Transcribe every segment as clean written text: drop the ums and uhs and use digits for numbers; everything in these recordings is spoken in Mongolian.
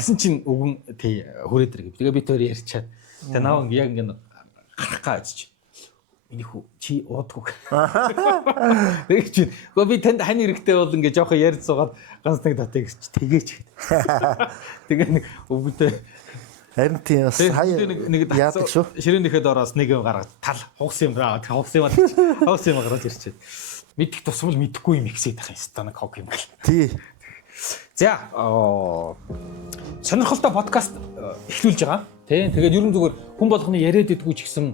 Тэгсэн чинь үгэн тий хүрээд ирэх. Тэгээ би тэр ярьчаад. Тэгээ наа яг ингэ гарах гэж. Миний хүү чи уудгүй. Тэг чи гоо би танд хань хэрэгтэй бол ингэ жоохон ярьж суугаад ганц нэг татыг тэгээч. Тэгээ нэг өвгөдөө харин тийм бас хаяа яадаг шүү. Ширээнийхэд ороос нэг юм гаргаад тал хугас юм гараад ирчээд. Мэдэх тусмал мэдэхгүй юм ихсээд байх юм станаг хог юм гэл. Тий. За сонирхолтой подкаст эхлүүлж байгаа. Тэгээд ерөн зүгээр хүн болгоны яриад идэггүй ч гэсэн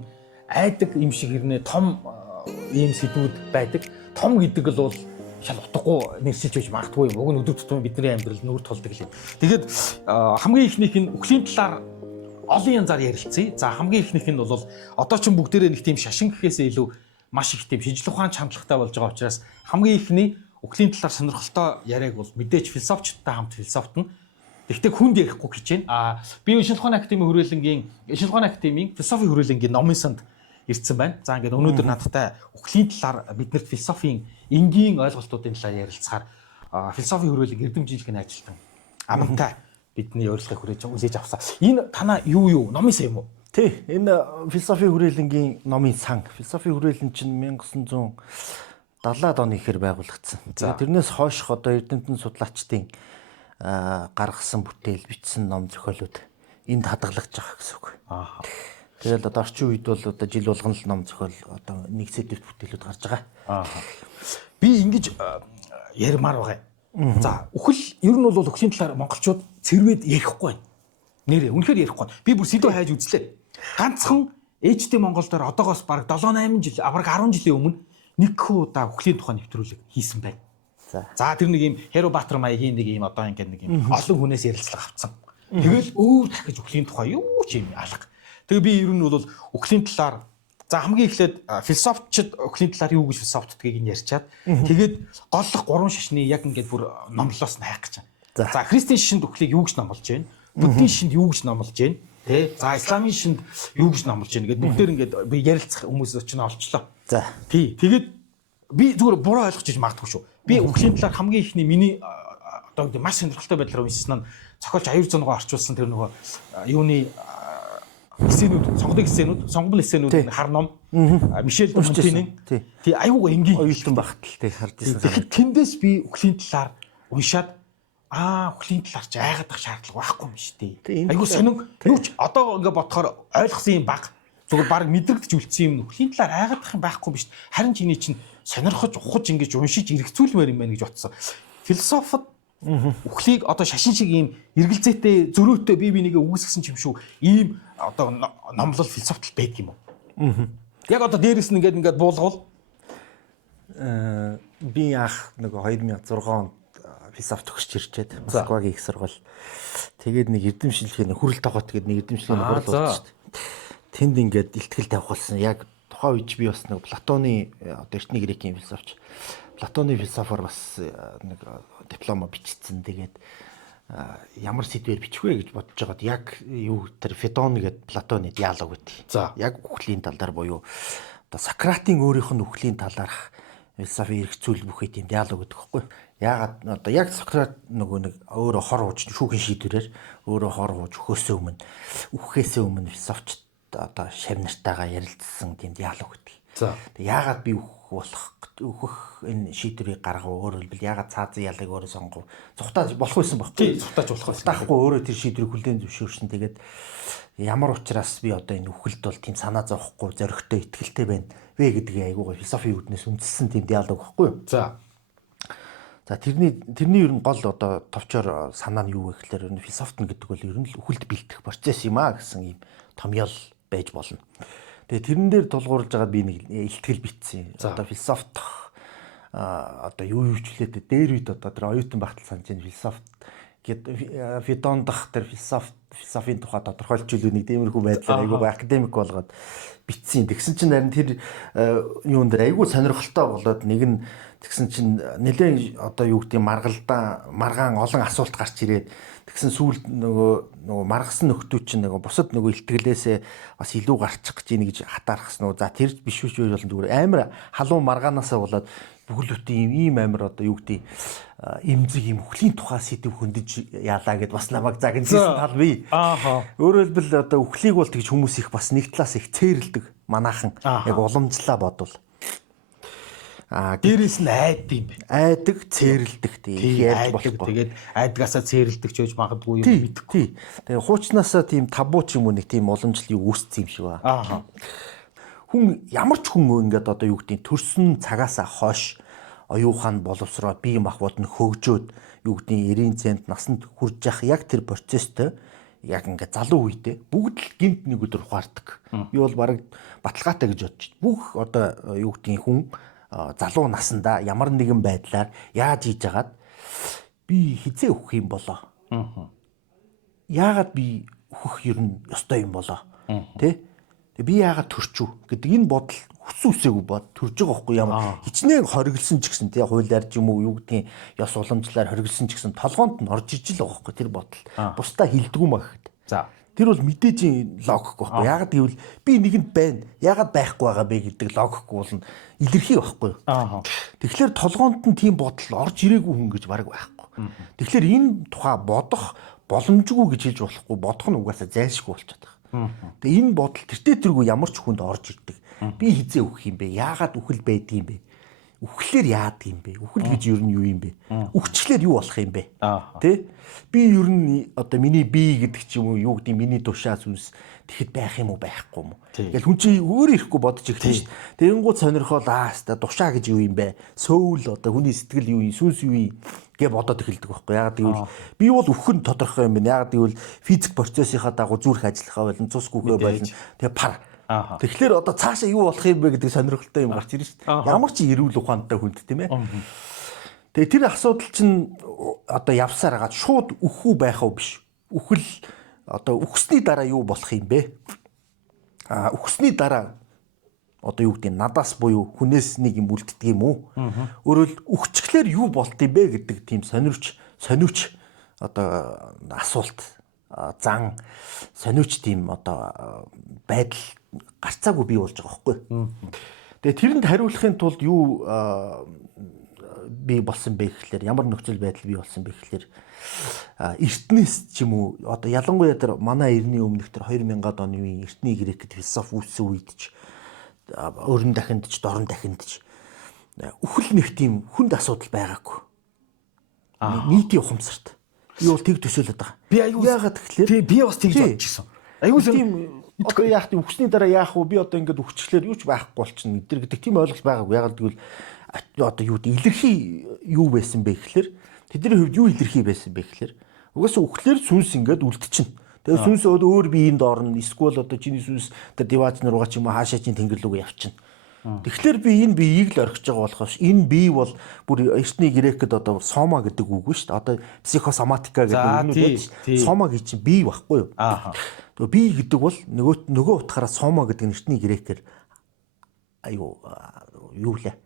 айдаг юм шиг ирнэ том ийм сэдвүүд байдаг. Том гэдэг л бол шал утгагүй нэрсэж байж магадгүй юм. Уг нь өдөр тутмын бидний амьдрал нүүр тулдаг юм. Тэгээд хамгийн ихнийх нь үхлийн талаар олон янзаар ярилцъя. За хамгийн ихнийх нь бол одоо ч бүгдээрээ нэг тийм шашин гэхээсээ илүү маш их тийм шижил ухаан чанартай болж байгаа учраас хамгийн ихний үхлийн талаар сонирхолтой яриаг бол мэдээж философчдтай хамт философт нь. Тэгтээ хүнд ярихгүй гэж байна. Би Шинжлэх ухааны академийн философи хүрээлэнгийн номын санд ирсэн байна. За ингээд өнөөдөр надтай үхлийн талаар биднэрт философийн энгийн ойлголтуудын талаар ярилцахаар философи хүрээлэн эрдэмжилгэний ажилтан амантай бидний урилгыг хүлээж авсан. Энэ танаа юу номын сан юм уу? Тий, энэ философи хүрээлэнгийн номын сан. Философи хүрээлэн чинь 1970-аад оны ихэр байгуулагдсан. Тэрнээс хойш одоо эрдэмтэн судлаачдын гаргасан бүтээл, бичсэн ном зохиолууд энд хадгалагдж байгаа гэсэн үг. Тэгэл одоо орчин үед бол одоо жил болгон л ном зохиол одоо нэг сэдвт бүтээлүүд гарч байгаа. Би ингэж ярмаар байгаа. За, үхэл ер нь бол үхлийн талаар монголчууд цэрвэд ярихгүй байна. Нэрээ үнэхээр ярихгүй. Би бүр сэдв хайж үзлээ. Ганцхан ээжтэй Монголдор одоогоос бараг 7-8 жил, бараг 10 жилийн өмнө нэг удаа үхлийн тухай нэвтрүүлэг хийсэн байна. За тэр нэг юм Хэро Баатар маягийн нэг юм одоо ингээд нэг юм олон хүнээс ярилцлага авцсан. Тэгэл өөр дахиж үхлийн тухай юу ч юм алга. Тэгээ би ер нь бол үхлийн талаар за хамгийн эхлээд философчд үхлийн талаар юу гэж философтдгийг нь ярьчаад тэгээд голлох гурван шашны яг ингээд бүр номлолоос нь хайх гэж байна. За христийн шашинд үхлийг юу гэж номлож байна? Буддийн шашинд юу гэж номлож байна? Тэ? За исламын шашинд юу гэж номлож байна гэдэг бүгдээр ингээд би ярилцах хүмүүс очно олчлоо. За. Тий. Тэгээд би зүгээр буруу ойлгож иж магадгүй шүү. Би үхлийн талаар хамгийн ихний миний одоо гэдэг маш сонирхолтой байдлаар уншсан нь зохиолч аюур зонгоо орчуулсан тэр нөгөө юуны эссенүүд, сонгол эссенүүд хар ном. Мишель Дуртинийн тий аюугаа энгийн оюутан багтал тий харж ирсэн. Тэгэхээр тэндээс би үхлийн талаар уншаад үхлийн талаар ч айгаадах шаардлага байхгүй юм шүү дээ. Айгуу сонин юу ч одоо ингээ бодохоор ойлгосон юм баг. Зүгээр баг мэдрэгдэж үлдсэн юм үхлийн талаар айгаадах юм байхгүй юм шүү дээ. Харин чиний чинь сонирхож ухаж ингэж уншиж эргэцүүлмээр юм байна гэж бодсон. Философид үхлийг одоо шашин шиг ийм эргэлзээтэй зөрөөтэй бие бинийгээ үүсгэсэн юм шүү. Ийм одоо номлол философтл байдаг юм уу? Яг одоо дээрэс нь ингээд буулгавал би анх нэг 2006 онд философи төгсч ирчээд Москвагийн их сургууль. Тэгээд нэг эрдэмшилгийн хүрэл тогоот гэдэг нэг эрдэмшилгийн хурлуулж шүү дээ. Тэнд ингээд илтгэл тавих болсон. Яг тухайн үед би бас нэг Платоны одоо эртний грекийн философч. Платоны философор бас нэг диплома бичсэн. Тэгээд ямар сэдвээр бичих вэ гэж бодож байгаад яг юу тэр Федон гэдэг Платоны диалог гэдэг. За яг үхлийн талаар буюу одоо Сократын өөрийнх нь үхлийн талаарх философи эргцүүл бүхий тийм диалог гэдэг хэвгүй. Яагаад одоо яг Сократ нөгөө нэг өөрөө хор ууж шүүхийн шийдвэрээр өөрөө хор ууж өхөөсөө өмнө үхэхээс өмнө философч одоо шав нартайгаа ярилцсан тийм диалог гэдэг. За яагаад би үхэх энэ шийдвэрийг гаргав өөрөөр хэлбэл яагаад цаазын ялыг өөрөө сонгов цухтааж болох байсан байхгүй. Цухтааж болох байсан. Цухтаахгүй өөрөө тэр шийдвэрийг хүлээн зөвшөөрсөн. Тэгээд ямар учраас би одоо энэ үхэлд бол тийм санаа зовхгүй зоригтой ихтгэлтэй байна вэ гэдгийг айгуугаа философи үүднээс үндэссэн тийм диалог байхгүй юу? За тэрний ер нь гол одоо товчоор санаа нь юу вэ гэхээр ер нь философт нь гэдэг бол ер нь л үхэлд бэлтгэх процесс юм аа гэсэн юм томьёол байж болно. Тэгээ тэрэн дээр тулгуурлаж байгаад би нэг ихтгэл битсэн. Одоо философт одоо юу хвчлээд дээр үед одоо тэр оюутан багтал санаж энэ философт гээд Федон дахь тэр философийн тухай тодорхойлж үл нэг тиймэрхүү байдлаар айгүй академик болгоод битсэн. Тэгсэн чинь харин тэр юун дээр айгүй сонирхолтой болоод нэг нь тэгсэн чинь нэлээд одоо юу гэдэг маргаан олон асуулт гарч ирээд тэгсэн сүүлд нөгөө маргасан нөхдөө чинь нөгөө бусад нөгөө илтгэлээсээ бас илүү гарчих гэж ийн гэж хатаархсан нөгөө за тэр биш биш болно зүгээр амар халуун маргаанасаа болоод бүхлөтийн ийм амар одоо юу гэдэг эмзэг юм өхлийн тухай сэдв хөндөж яалаа гэд бас намайг загнажсэн тал бий. Өөрөөр хэлбэл одоо өхлийг бол тэгж хүмүүс их бас нэг талаас их цээрэлдэг манаахан яг уламжлаа бодвол. Дээрээс нь айд юм бэ. Айдаг, цээрэлдэг тийм ярьж болохгүй. Тэгээд айдгасаа цээрэлдэг ч байж магадгүй юм мэдэхгүй. Тэгээ хуучнаасаа тийм табу ч юм уу нэг тийм уламжлалыг үүссэн юм шиг ба. Хүн ямар ч хүн ингээд одоо юу гэдэг төрсөн цагаасаа хойш оюухан боловсроо бие махбод нь хөгжөөд юу гэдэг 90 цент насанд хүрж явах яг тэр процесстэй яг ингээд залуу үедээ бүгд л гинт нэг өдөр ухаардаг. Би бол баг баталгаатай гэж бодож байна. Бүх одоо юу гэдэг хүн залуу насандаа ямар нэгэн байдлаар яаж хийж агаад би хизээ өгөх юм болоо. Яагаад би өгөх ер нь ёстой юм болоо. Тэ? Би яагаад төрчүү гэдэг энэ бодол хүсүүсээгүй бод төрж байгаа байхгүй ямар хичнээн хориглосон ч гэсэн тий хуулиар ч юм уу юу гэдгийг ёс уламжлалаар хориглосон ч гэсэн толгоонд нь орж иж л байгаа байхгүй тэр бодол. Бусдаа хилдэггүй маа гэхэд. За тэр бол мэдээж логик байхгүй. Яагаад гэвэл би нэгэнд байна. Яагаад байхгүй байгаа бэ гэдэг логик бол нь илэрхий байхгүй. Тэгэхээр толгоонд нь тийм бодол орж ирээгүй хүн гэж бараг байхгүй. Тэгэхээр энэ тухай бодох боломжгүй гэж хэлж болохгүй. Бодох нь угаасаа зайлшгүй болчиход байгаа. Тэгээ энэ бодол тэртээ тэргүй ямар ч хүнд орж ирдэг. Би хизээ өгөх юм бэ? Яагаад үхэл байдаг юм бэ? Үхлээр яадаг юм бэ? Үхэл гэж ер нь юу юм бэ? Үхчлээр юу болох юм бэ? Тэ? Би ер нь одоо миний би гэдэг ч юм уу юу гэдэг миний тушаа сүнс тэгэхэд байх юм уу байхгүй юм уу? Ингээл хүн чинь өөр ирэхгүй бодож ирдэг шүү дээ. Тэгэнгүүт сонирхол хаста тушаа гэж юу юм бэ? Сөүл одоо хүний сэтгэл юу юм, сүнс юу юм гэ бодоод эхэлдэг байхгүй. Ягаад гэвэл би бол үхэн тодорхой юм байна. Ягаад гэвэл физик процессынхаа дагуу зүрх ажиллахаа болон цус гүгөө болон тэгээ пар. Тэгэхээр одоо цаашаа юу болох юм бэ гэдэг сонирхолтой юм гарч ирж шүү дээ. Ямар ч эрүүл ухаантай хүнд тийм ээ. Тэгээ тэр асуудал чинь одоо явсаар хагаад шууд үхүү байх уу биш. Үхэл одоо үхсний дараа юу болох юм бэ? Үхсний дараа одоо юу гэдэг нь надаас буюу хүнээс нэг юм үлддэг юм уу? Өөрөөр үхчихлээр юу болт юм бэ гэдэг тийм сониуч одоо асуулт зан сониуч тийм одоо байдал гарцаагүй бий болж байгаа байхгүй. Тэгээ тэрэнд хариулахын тулд юу бий болсон бэ гэхлээр ямар нөхцөл байдал бий болсон бэ гэхлээр эртнээс ч юм уу одоо ялангуяа тэр манай эртний өмнөх тэр 2000-ад оны үеийн эртний грек философи үүссэн үед ч өрн дахинд ч дорн дахинд ч үхэл нэг тийм хүнд асуудал байгаагүй. Нийтийн ухамсарт. Би бол тэг төсөөлөд байгаа. Би яагаад тэгэхээр би бас тэгж бодож ирсэн. Аюул тийм одоо яах вэ? Үхсний дараа яах вэ? Би одоо ингээд үхчихлээр юу ч байхгүй болчихно гэдэг тийм ойлголт байгаагүй. Яагаад гэвэл одоо юу гэдэг илэрхий юу байсан бэ гэхэлэр тэдний хувьд юу илэрхий байсан бэ гэхэлэр угаасаа үхлээр сүнс ингээд үлдчихнэ. Тэгээ сүнс өөр биеинд орно. Эсвэл одоо чиний сүнс тэр диваачны руугаа ч юм уу хаашаа чин тэнгэр рүүгээ явчихна. Тэгэхээр би энэ биеийг л орхиж байгаа болохоос энэ бие бол бүр эртний грекэд одоо сома гэдэг үг шүү дээ. Одоо психосоматика гэдэг үгнүүд байдаг. Сома гэж чинь бие байхгүй юу? Тэгээ бие гэдэг бол нөгөө утгаараа сома гэдэг нь эртний грекээр аюу юу лээ?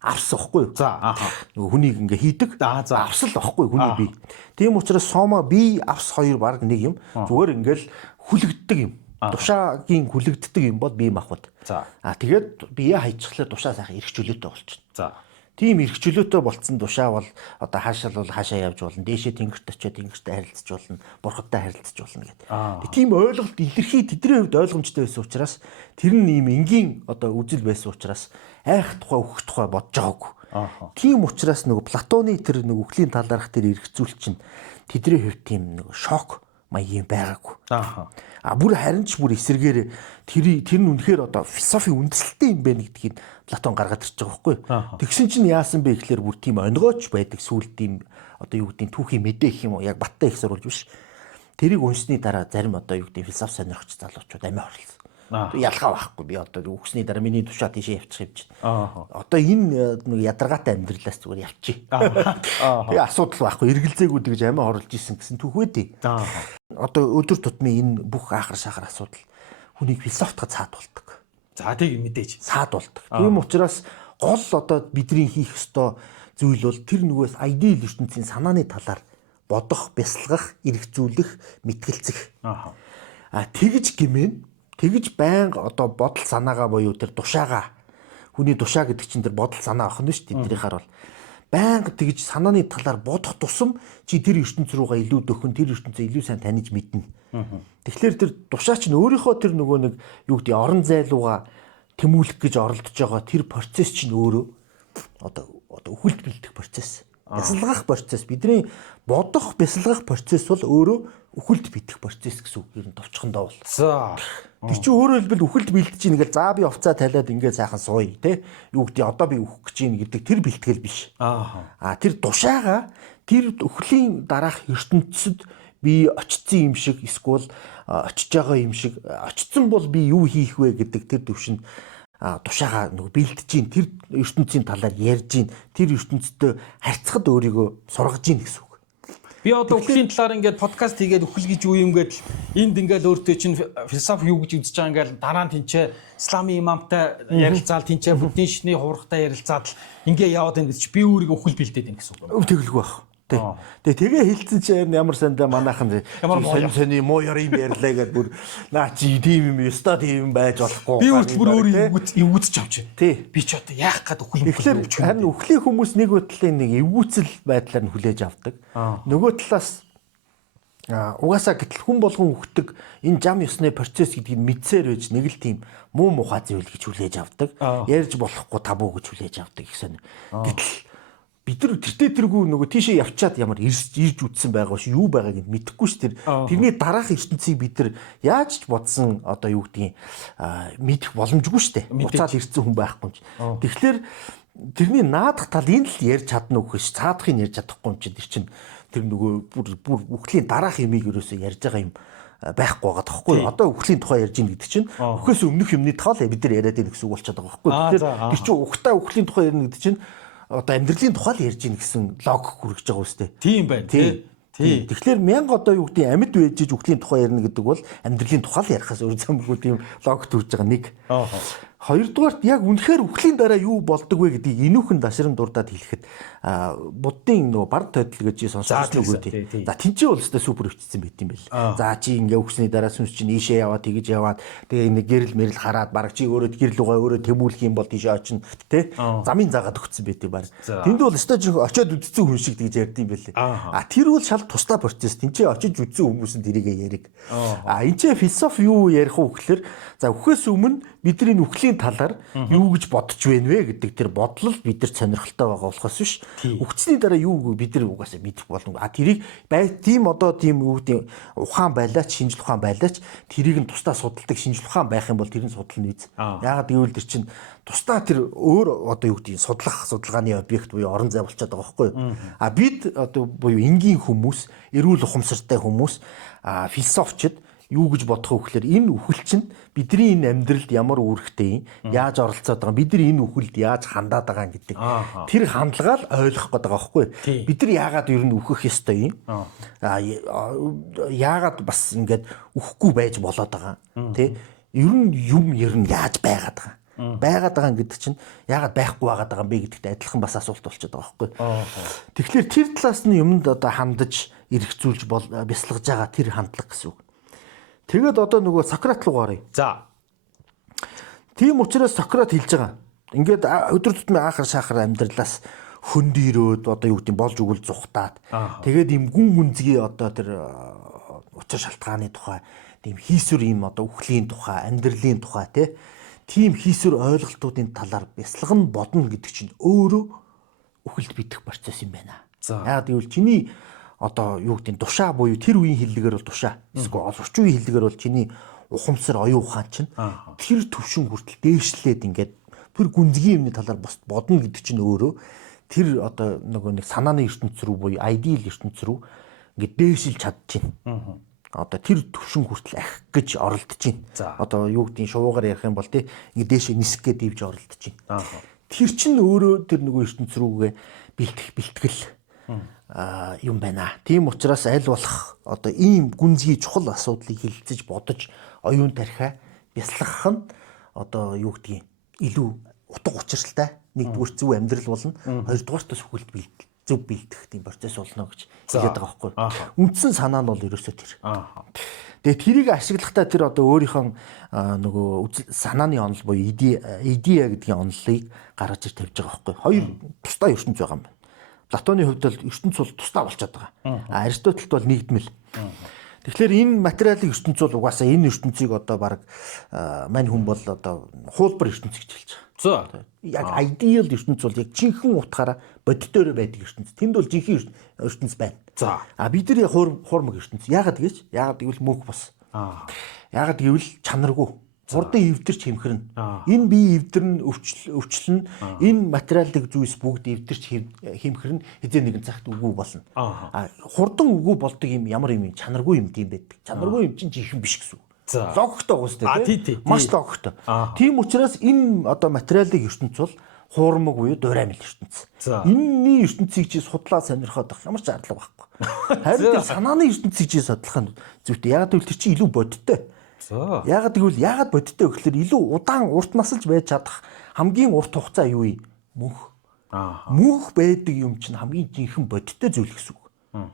Авс واخгүй юу? Нөгөө хүнийг ингээ хийдэг. Авс л واخгүй хүний бие. Тийм учраас сома бие авс хоёр баг нэг юм. Зүгээр ингээл хүлэгддэг юм. Тушаагийн хүлэгддэг юм бол бие махбод. Тэгээд бие хайчихлаа тушаа сайхан эргчүүлээтэй болчихно. Тийм эргчүүлээтэй болцсон тушаа бол одоо хаашаа явж болно. Дээшээ тэнгэрт очиод тэнгэртэй харилцаж болно. Бурхадтай харилцаж болно гэдэг. Тийм ойлголт илэрхий тэдний хувьд ойлгомжтой байсан учраас тэр нь ийм энгийн одоо үзэл байсан учраас айх тухай өгөх тухай бодож байгаагүй. Тийм учраас нөгөө Платоны тэр нөгөө үхлийн талаарх тэр эргцүүл чинь тэдний хувьд тийм нөгөө шок маягийн байгаагүй. Бүр харин ч бүр эсэргээр тэр нь үнэхээр одоо философи үндэслэлтэй юм байна гэдгийг Платон гаргаад ирж байгаа байхгүй. Тэгсэн чинь яасан бэ гэхлээр бүр тийм онгойч байдаг сүулт тийм одоо юу гэдгийг түүхийн мэдээ гэх юм уу яг баттай их сурвалж биш. Тэрийг уншсны дараа зарим одоо юу гэдгийг философи сонирхч залуучууд амиа хорлсон. Ялгаа байхгүй би одоо үхсний дараа миний тушаа тийшээ явчих юм чинь. Одоо энэ нэг ядаргаатай амьдралаас зүгээр явчих. Тэгээ асуудал байхгүй эргэлзээгүүд гэж амиа хорлж исэн гэсэн түүх байдیں۔ Одоо өдөр тутмын энэ бүх аахар шахар асуудал хүнийг философитгад саадуулдаг. Тийг мэдээж саадуулдаг. Тийм учраас гол одоо бидний хийх ёстой зүйл бол тэр нөгөөс ID ертөнцийн санааны талаар бодох, бясалгах, эргцүүлэх, мэтгэлцэх. Тэгж гэмээн тэгж байнга одоо бодол санаагаа буюу тэр тушаагаа хүний тушаа гэдэг чинь тэр бодол санаа охин нь шүү дээ. Тэрийнхаар бол байнга тэгж санааны талаар бодох тусам чи тэр ертөнц рүүгээ илүү дөхөн, тэр ертөнцөө илүү сайн таних мэднэ. Тэгэхээр тэр тушаа чинь өөрийнхөө тэр нөгөө нэг юу гэдэг орон зайлууга тэмүүлэх гэж оролдож байгаа тэр процесс чинь өөрөө одоо үхэлд бэлдэх процесс. Бясалгах процесс. Бидний бодох, бясалгах процесс бол өөрөө үхэлд бэлдэх процесс гэсэн үг ер нь товчхондоо бол. За. Тэр чинь өөрөөр хэлбэл үхэлд бэлдэж ийн ингээл за би овцаа талиад ингээд сайхан сууя те. Юу гэдэг одоо би үхэх гэж ийн гэдэг тэр бэлтгэл биш. Тэр тушаага тэр үхлийн дараах ертөнцид би очсон юм шиг эсвэл очиж байгаа юм шиг очсон бол би юу хийх вэ гэдэг тэр төвшөнд тушаага нөгөө бэлдэж ийн тэр ертөнцийн талаар ярьж ийн тэр ертөнцтэй харьцахад өөрийгөө сургаж ийн гэсэн үг. Би одоо үхлийн талаар ингээд подкаст хийгээд үхэл гэж юу юм гээд энд ингээд өөртөө чинь философи юу гэж үзэж байгаа ингээд дараа нь тэнцээ исламын имамтай ярилцаал тэнцээ буддийн шний хуврагтай ярилцаад ингээд яваад байна гэж би өөрийгөө үхэл бэлдээд байна гэсэн үг. Тэгэлгүй байх. Тэгээ хэлсэн чинь ямар сандаа манайхан сони муу яр юм ярьлаа гэдэг бүр наа чи тийм юм ёстой тийм юм байж болохгүй. Би бүр өөрөө эвгүүцэж авч. Би ч одоо яах гээд үхэл өгч. Харин үхлийн хүмүүс нэг бодлын нэг эвгүүцэл байдлаар нь хүлээж авдаг. Нөгөө талаас угаасаа гэтэл хүн болгон үхдэг энэ зам ёсны процесс гэдгийг мэдсээр байж нэг л тийм муу мухай зүйл гэж хүлээж авдаг. Ярьж болохгүй табу гэж хүлээж авдаг их сони. Гэтэл бид нар тэртээ нөгөө тийшээ явчаад ямар ирж үтсэн байгаа ш юу байгааг мэдэхгүй ш тэрний дараах ертөнцийг бид нар яаж ч бодсон одоо юу гэдгийг мэдэх боломжгүй штэ уцаад ирсэн хүн байхгүй юм чи. Тэгэхээр тэрний наадах талын л ярьж чадна уу гэж цаадахыг ярьж чадахгүй юм чи тэр чин тэр нөгөө бүр үхлийн дараах юмыг ерөөсөө ярьж байгаа юм байхгүй байгаа тоххой. Одоо үхлийн тухай ярьж ийн гэдэг чинь үхээс өмнөх юмны тухай л бид нар яриад байна гэсэн үг болчиход байгаа байхгүй. Тэгэхээр тэр чинь ухтаа үхлийн тухай ярина гэдэг чинь одоо амьдралын тухай л ярьж ийн гэсэн логик хүргэж байгаа үстэй. Тийм байна тий. Тэгэхээр мянга одоо юу гэдэг амьд байж үхлийн тухай ярина гэдэг бол амьдралын тухай л ярихаас өөр замгүй тийм логик төрж байгаа нэг. Хоёрдугаарт яг үнэхээр үхлийн дараа юу болдог вэ гэдгийг инүүхэн дашрам дурдаад хэлэхэд буддын нөгөө бар тойдол гэж сонсож байгаа үү. За тэнцээ бол өстой супер өвчтсөн байт юм байл. За чи ингээ үхсний дараа сүнс чинь ийшээ яваад тэгэж яваад тэгээ нэг гэрэл мэрэл хараад баг чи өөрөө гэрэл угаа өөрөө тэмүүлэх юм бол тийшээ очино тэ замын заагаад өгсөн байт юм байна. Тэнд бол өстой жих очиод үдцсэн хүн шиг тэгж ярьд юм байлээ. Тэр бол шал тусдаа процесс. Тэнцээ очиж үдсэн хүмүүс нь тэрийгэ яриг. Энд чи философи юу ярих вэ гэхээр за үхээс өмнө бидний үхлийн талаар юу гэж бодож байна вэ гэдэг тэр бодол бид нар сонирхолтой байгаа болохоос биш. Үхсний дараа юу бид нар угаасаа мэдэх болно. Тэрийг тийм одоо тийм юу гэдэг ухаан байлаач шинжил ухаан байлаач тэрийг нь тусдаа судалдаг шинжил ухаан байх юм бол тэрийг судална биз. Яагаад гэвэл тэр чинь тусдаа тэр өөр одоо юу гэдэг судлах судалгааны объект буюу орон зай болчиход байгаа байхгүй юу. Бид одоо буюу энгийн хүмүүс, эрүүл ухамсартай хүмүүс, философчид юу гэж бодох вэ гэхээр энэ үхэл чинь бидний энэ амьдралд ямар үүрэгтэй юм, яаж оролцоод байгаа, бид нар энэ үхэлд яаж хандаад байгаа гэдэг тэр хандлагаа л ойлгох гээд байгаа байхгүй. Бид нар яагаад ер нь үхэх ёстой юм? Яагаад бас ингээд үхэхгүй байж болоод байгаа тий? Ер нь ер нь яаж байгаад байгаа? Байгаад байгаа гэдэг чинь яагаад байхгүй байгаад байгаа юм бэ гэдэгт адилхан бас асуулт болчиход байгаа байхгүй. Тэгэхээр тэр талаас нь юмд одоо хандаж эргцүүлж бясалгаж байгаа тэр хандлага гэсэн үг. Тэгээд одоо нөгөө Сократ руу гарыг. За. Тийм учраас Сократ хэлж байгаа. Ингээд өдөр тутмын аахар шахар амьдралаас хөндөрөөд одоо юу гэдэг болж өгөл зүхтаад. Тэгээд им гүн гүнзгий одоо тэр учир шалтгааны тухай, тийм хийсвэр юм одоо үхлийн тухай, амьдралын тухай тийм хийсвэр ойлголтуудын талаар бясалган бодно гэдэг чинь өөрөө үхэлд битэх процесс юм байна. Яг гэвэл чиний одоо юу гэдэг тушаа буюу тэр үеийн хэллэгээр бол тушаа. Эсвэл орчин үеийн хэллэгээр бол чиний ухамсар оюун ухаан чинь тэр төвшин хүртэл дээшлээд ингээд тэр гүнзгий юмны талаар бодно гэдэг чинь өөрөө тэр одоо нөгөө нэг санааны ертөнц рүү буюу айдиал ертөнц рүү ингээд дээшилж чадчихээн. Одоо тэр төвшин хүртэл ахих гэж оролдож байна. Одоо юу гэдэг шувуугаар ярих юм бол ингээд дээшээ нисэх гээд ивж оролдож байна. Тэр чинь өөрөө тэр нөгөө ертөнц рүүгээ бэлтгэл юм байна. Тийм учраас аль болох одоо ийм гүнзгий чухал асуудлыг хилцэж бодож оюун тархиа бясалгах нь одоо юу гэдгийг илүү утга учиртай нэгдүгээр зөв амьдрал болно. Хоёрдугаар тас үхэлд зөв бэлдэх тийм процесс болно гэж хэлээд байгаа байхгүй. Үндсэн санаа нь бол ерөөсөө тэр. Тэгээ тэрийг ашиглахдаа тэр одоо өөрийнхөө нөгөө санааны онол буюу идея гэдгийн онолыг гаргаж ир тавьж байгаа байхгүй. Хоёр тусдаа ертөнц байгаа юм байна. Платоны хувьд бол ертөнц бол тусдаа болчиход байгаа. Аристотелд бол нэгдмэл. Тэгэхээр энэ материалын ертөнц бол угаасаа энэ ертөнцийг одоо баг мань хүн бол одоо хуулбар ертөнц гэж хэлж байгаа. Яг ideal ертөнц бол яг жинхэнэ утгаараа бодитоор байдаг ертөнц. Тэнд бол жинхэнэ ертөнц байна. Бид нар хуурмаг ертөнц. Яагаад гэж? Яагаад гэвэл мөнх бос. Яагаад гэвэл чанаргүй. Хурдан эвдэрч хэмхэрнэ. Энэ бие эвдэрнэ, өвчлөн, энэ материалын зүйлс бүгд эвдэрч хэмхэрнэ. Хэзээ нэгэн цагт үгүй болно. Хурдан үгүй болдог юм ямар юм чанаргүй юм тийм байдаг. Чанаргүй юм чинь жинхэнэ биш гэсэн үг. Логиктой уустай тийм. Маш логиктой. Тийм учраас энэ одоо материалын ертөнц бол хуурмаг буюу дураймал ертөнц. Энэний ертөнцийг чи судлаа сонирхоод авах ямар ч ардлага байхгүй. Харин тэр санааны ертөнцийг чи судлах нь зүйтэй. Яг л тэр чи илүү бодиттой. Яагаад гэвэл яагаад бодиттой гэхээр илүү удаан урт насалж байж чадах хамгийн урт хугацаа юу вэ? Мөнх. Мөнх байдаг юм чинь хамгийн жинхэнэ бодиттой зүйл гэсэн үг.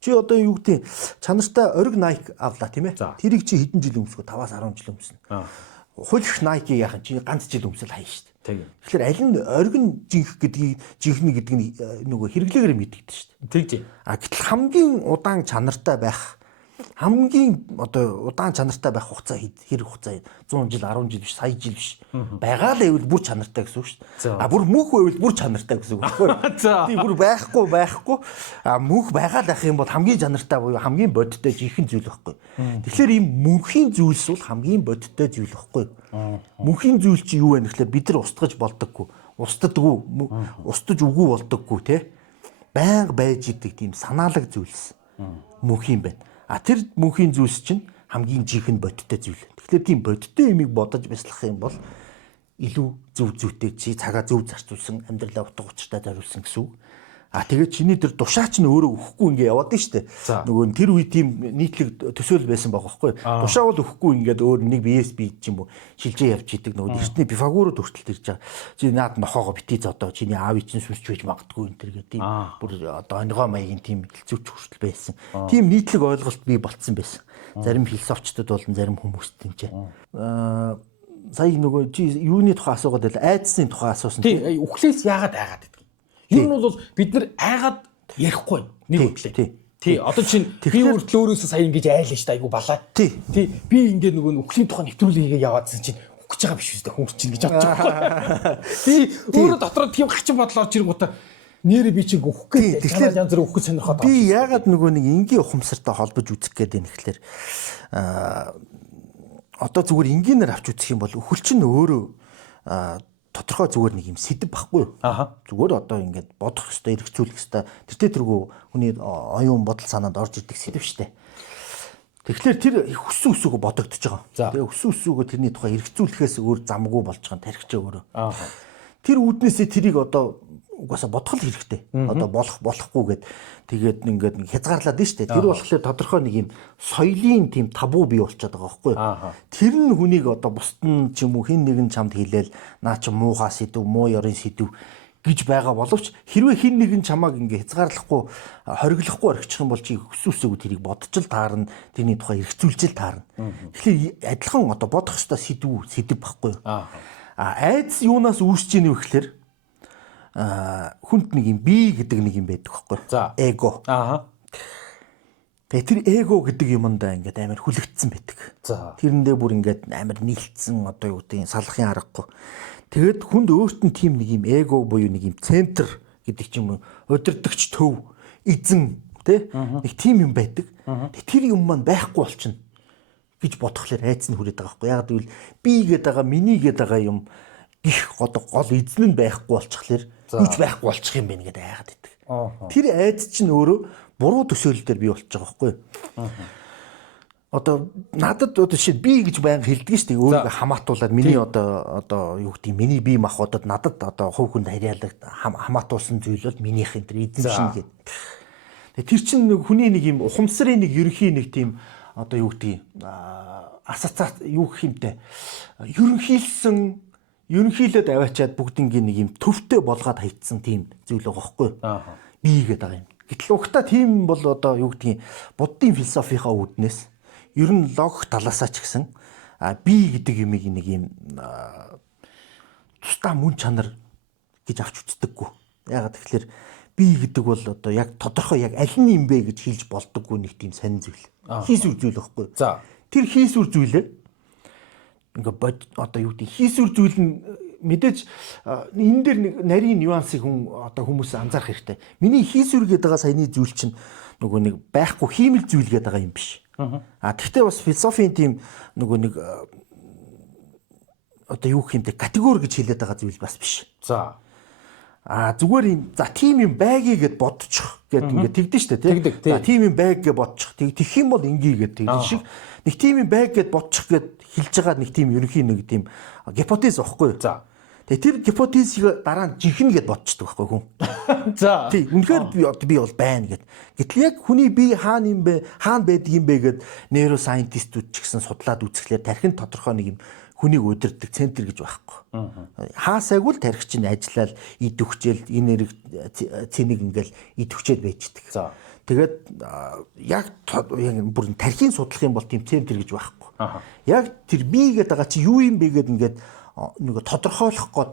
Чи одоо юу гэдэг чанартай ориг Nike авлаа тийм ээ. Тэрийг чи хэдэн жил өмсгөө 5-10 жил өмснө. Хулих Nike яахан чи ганц жил өмсөл хаяа шүү дээ. Тэгэхээр аль нь оргин жинх гэдгийг жинхнэ гэдэг нь нөгөө хэрэглээгээр мэдэгдэж шүү дээ. Тэгж. Гэтэл хамгийн удаан чанартай байх хамгийн одоо удаан чанартай байх хугацаа хэрэг хугацаа 100 жил 10 жил биш сая жил биш байгаа л байвал бүр чанартай гэсэн үг шүү дээ. Бүр мөнх байвал бүр чанартай гэсэн үг байхгүй. Тийм бүр байхгүй мөнх байгаа л ах юм бол хамгийн чанартай буюу хамгийн бодиттой жинхэнэ зүйл байхгүй. Тэгэхээр ийм мөнхийн зүйлс бол хамгийн бодиттой зүйл байхгүй. Мөнхийн зүйл чи юу вэ гэхээр бид нар устгаж болдоггүй, устдаж үгүй болдоггүй те. Байнга байж идэг тийм санаалаг зүйлс мөнхийн байна. Тэр мөнхийн зүйлс чинь хамгийн жинхэнэ бодиттой зүйл. Тэгэхээр тийм бодиттой юмыг бодож бяцлах юм бол илүү зөв зүйтэй чи цагаа зөв зарцуулсан амьдралаа утга учиртай зориулсан гэсэн үг. Тэгээд чиний тэр душаач нь өөрөө өхгүй ингээ яваад нь штэ. Нөгөө тэр үе тийм нийтлэг төсөөл байсан байгаа байхгүй. Душаа бол өхгүй ингээд өөр нэг BSB ч юм уу шилжээ явж идэг нөгөө эртний Пифагород хүртэл ирж байгаа. Чи наад нохоогоо битий зодоо чиний аавын чинь сүнсч байж магадгүй энэ төр гэдэг тийм бүр одоо онигоо маягийн тийм хэлцүүч хүртэл байсан. Тийм нийтлэг ойлголт бий болцсон байсан. Зарим философчдод болон зарим хүмүүст тийм ч. Сая нөгөө чи юуны тухай асуугаад байл айдсны тухай асуусан. Тийм үхлээс яагаад айгаад гэдэг. Юу нь бол бид нар айгаад ярихгүй нэг үглээ. Тий. Одоо чинь би өөрөөсөө сая ингэж айлаа шүү дээ айгу балаа. Тий. Би ингээд нөгөө үхлийн тухай нэвтрүүлгээ яваадсан чинь үхэж байгаа биш үү дээ хүн чинь гэж бодож байгаа. Би өөрөө дотроо тийм хачин бодол орж ирэнгүүтээ нэрээ би чинь үхэх гээ. Тэгэхээр янз бүр үхэж сонирхоод байгаа. Би яагаад нөгөө нэг энгийн ухамсартай холбож үзэх гээд байна гэхэлэр одоо зүгээр энгийнээр авч үзэх юм бол үхэл чинь өөрөө тодорхой зүгээр нэг юм сэдв байхгүй юу? Зүгээр одоо ингээд бодох ёстой, эргцүүлэх ёстой. Тэртээ хүний оюун бодол санаанд орж ирдэг сэдв штэ. Тэгэхээр тэр хүссэн үсээгөө бодогдож байгаа. Тэгээ хүссэн үсээгөө тэрний тухай эргцүүлэхээс өөр замгүй болж байгаа тархич өөрөө. Тэр үүднээсээ тэрийг одоо угаасаа бодох л хэрэгтэй. Одоо болохгүй тэгээд ингээд хязгаарлаад нь штэ. Тэр болохоор тодорхой нэг юм соёлын тийм табу бий болчиход байгаа байхгүй. Тэр нь хүнийг одоо бусд нь ч юм уу хин нэгэн чамд хэлээл наа чи муухай сэдв, муу ёрын сэдв гэж байгаа боловч хэрвээ хин нэгэн чамааг ингээд хязгаарлахгүй хориглохгүй орхичих юм бол чи хүсүүсээгүү тэрийг бодож л таарна. Тэрний тухай эргцүүлж л таарна. Тэгэхээр адилхан одоо бодох ёстой сэдв байхгүй. Айдс юунаас үүсэж ийнэ вэ гэхээр хүнд нэг юм би гэдэг нэг юм байдаг байхгүй. Эго. Тэгээ тэр эго гэдэг юмдаа ингээд амар хүлэгдсэн байдаг. Тэрэндээ бүр ингээд амар нийлцсэн одоо юу гэдэг салахын аргагүй. Тэгээд хүнд өөрт нь тийм нэг юм эго буюу нэг юм центр гэдэг ч юм уу удирдахч төв эзэн тий нэг тийм юм байдаг. Тэр юм маань байхгүй болчихно гэж бодхолоор айц нь хүрээд байгаа байхгүй. Яг гэвэл би гэдэг байгаа миний гэдэг байгаа юм гих гол эзэн нь байхгүй болчихлоор юуч байхгүй болчих юм бэ гэдэг айгаад идэг. Тэр айц чинь өөрөө буруу төсөөлөл дээр бий болчих байгаа байхгүй. Одоо надад одоо жишээ би гэж байнга хэлдэг шүү дээ. Өөрийгөө хамаатуулаад миний одоо юу гэдэг миний бие махбодод надад одоо хувь хүнд харьяалаг хамаатуулсан зүйл бол минийх энэ эзэн шин гэдэг. Тэр чинь хүний нэг юм ухамсарын нэг ерөнхий нэг тийм одоо юу гэдэг ассоциац юу гэх юмтэй ерөнхийлөлд аваачаад бүгднгийн нэг юм төвтэй болгоод хайцсан тийм зүйл байгаа байхгүй. бий гэдэг байгаа юм. Гэтэл угтаа тийм бол одоо юу гэдгийг буддын философийнхаа үүднээс ер нь логик талаасаа ч гэсэн бий гэдэг юмыг нэг юм тусдаа мөн чанар гэж авч үздэггүй. Ягаад тэгэхээр бий гэдэг бол одоо яг тодорхой яг аль нь юм бэ гэж хэлж болдоггүй нэг тийм сонин зүйл. Хийсвэр зүйл байхгүй. За Тэр хийсвэр зүйлээ ингээ одоо юу гэдэг хийсвэр зүйл нь мэдээж энэ дээр нэг нарийн нюансыг хүмүүс анзаарах хэрэгтэй. Миний хийсвэр гэдэг байгаа саяны зүйл чинь нөгөө нэг байхгүй хиймэл зүйл гэдэг байгаа юм биш. Тэгвэл бас философийн тийм нөгөө нэг одоо юу гэх юм те категори гэж хэлээд байгаа зүйл бас биш. За зүгээр юм за тийм юм байгий гэд бодчих гэд ингээд тэгдэж штэ тий. За тийм юм байг гэж бодчих. Тэгэх юм бол ингээ гэд тэгдэж шиг нэг тийм юм байг гэд бодчих гэд хэлж байгаа нэг тийм ерөнхий нэг тийм гипотез байхгүй. За тэгээ тэр гипотезийг дараа нь жинхэнэ гэд бодчихдог байхгүй хүн. За Тий үнэхээр би бол байна гэд. Гэтэл яг хүний бие хаана юм бэ? Хаана байдаг юм бэ гэд нейросайентистүүд ч гэсэн судлаад үзэхлээр тархин тодорхой нэг юм хүнийг удирддаг центр гэж байхгүй. Хаасайг л тархи чинь ажиллаад идвхжээл энэ цэнийг ингээл идвхчээд байждаг. За тэгээд яг бүр тархин судлах юм бол тийм центр гэж байхгүй. Яг тэр бие гэдэг байгаа чи юу юм бэ гэд ингээд нэг тодорхойлох гээд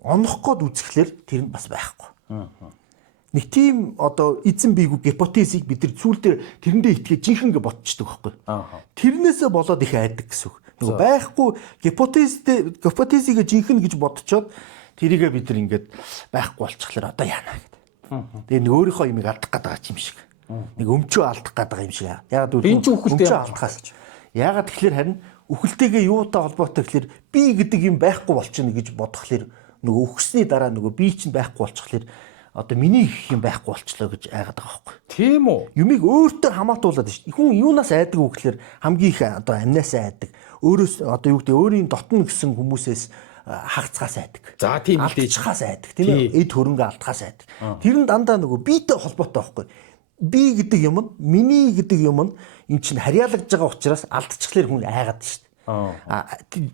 онох гээд үзэхлээр тэр нь бас байхгүй. Нэг тийм одоо эзэн бийгүү гипотезийг бид нар сүүлдээ тэрэндээ итгээ жинхэнэ ботчдөг байхгүй. Тэрнээсээ болоод их айдаг гэсэн үг. Нэг байхгүй гипотезийг жинхэнэ гэж бодцоод тэрийгээ бид нар ингээд байхгүй болчихлоор одоо яана гэдэг. Тэгээ нэг өөрийнхөө юмыг алдах гэдэг юм шиг. Нэг өмчөө алдах гэдэг юм шиг. Ягаад гэвэл өмчөө алдахаас. Ягаад тэгэхээр харин үхэлтэйгээ юутай холбоотой гэхээр би гэдэг юм байхгүй болчихно гэж бодохлоор нөгөө үхсний дараа нөгөө би чинь байхгүй болчихлоор одоо миний их юм байхгүй болчлоо гэж айгаад байгаа байхгүй. Тийм үү? Юмыг өөртөө хамаатуулаад шүү. Хүн юунаас айдаг вэ гэхээр хамгийн их одоо амнаас айдаг. Өөрөөс одоо юу гэдэг өөрийн дотно гэсэн хүмүүсээс хагцгаас айдаг. За тийм үү. Алдчихаас айдаг. Тийм ээ. Эд хөрөнгө алдахаас айдаг. Тэр нь дандаа нөгөө биетэй холбоотой байхгүй. Би гэдэг юм нь миний гэдэг юм нь эн чинь харьяалагдж байгаа учраас алдчихлаар хүн айгаад шүү.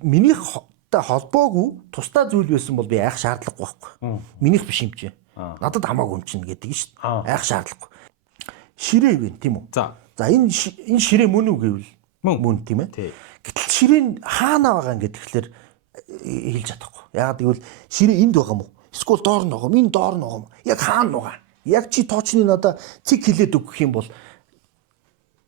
Миний холбоогүй тусдаа зүйл байсан бол би айх шаардлагагүй байхгүй. Минийх биш юм чинь. Надад хамаагүй юм чинь гэдэг шүү дээ. Айх шаардлагагүй. Ширээ вэ тийм үү? За энэ ширээ мөн үү гэвэл мөн тийм ээ. Гэтэл ширээ нь хаана байгаа юм гэхээр хэлж чадахгүй. Яагаад гэвэл ширээ энд байгаа юм уу? Эсвэл доор нь байгаа юм? Энэ доор нь байгаа юм? Яг хаана байгаа? Яг чи тоочны надаа цэг хилээд өгөх юм бол